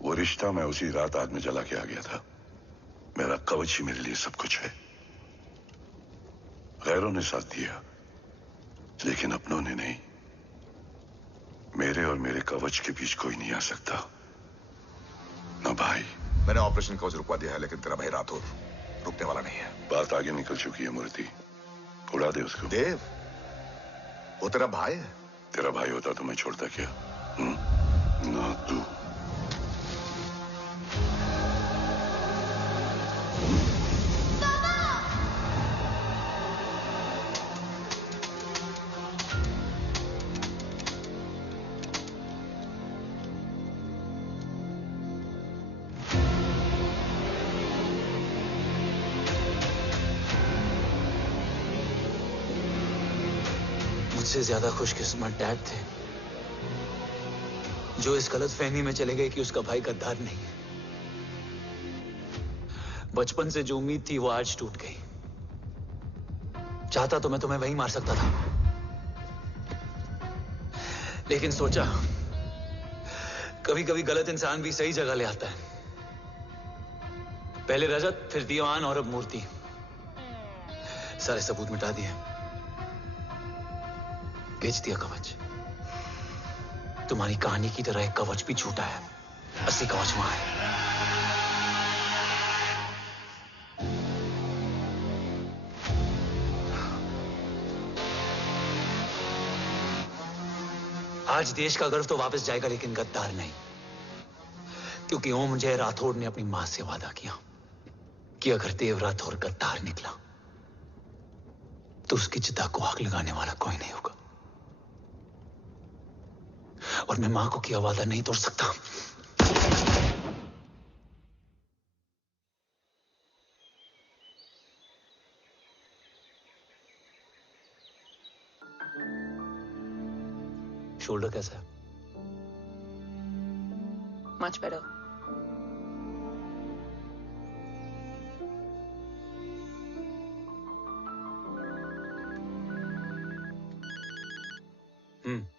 वो रिश्ता मैं उसी रात आग में जला के आ गया था। मेरा कवच ही मेरे लिए सब कुछ है। गैरों ने साथ दिया, लेकिन अपनों ने नहीं। मेरे और मेरे कवच के बीच कोई नहीं आ सकता। ना भाई। मैंने ऑपरेशन कवच रुकवा दिया है, लेकिन तेरा भाई राठौर रुकने वाला नहीं है। बात आगे निकल चुकी है मूर्ति। उड़ा दे उसको। देव, वो तेरा भाई है। तेरा भाई होता तो मैं छोड़ता क्या? ना तू। मुझसे ज्यादा खुशकिस्मत डैड थे, जो इस गलतफहमी में चले गए कि उसका भाई गद्दार नहीं है। बचपन से जो उम्मीद थी वो आज टूट गई। चाहता तो मैं तुम्हें वहीं मार सकता था, लेकिन सोचा कभी कभी गलत इंसान भी सही जगह ले आता है। पहले रजत, फिर दीवान और अब मूर्ति। सारे सबूत मिटा दिए, बेच दिया कवच। तुम्हारी कहानी की तरह एक कवच भी झूठा है, असली कवच वहां है। आज देश का गर्व तो वापस जाएगा, लेकिन गद्दार नहीं, क्योंकि ओम जय राठौड़ ने अपनी मां से वादा किया कि अगर देव राठौड़ गद्दार निकला तो उसकी चिता को आग लगाने वाला कोई नहीं होगा। और मैं मां को किया वादा नहीं तोड़ सकता। शोल्डर कैसा है? Much better. हम्म।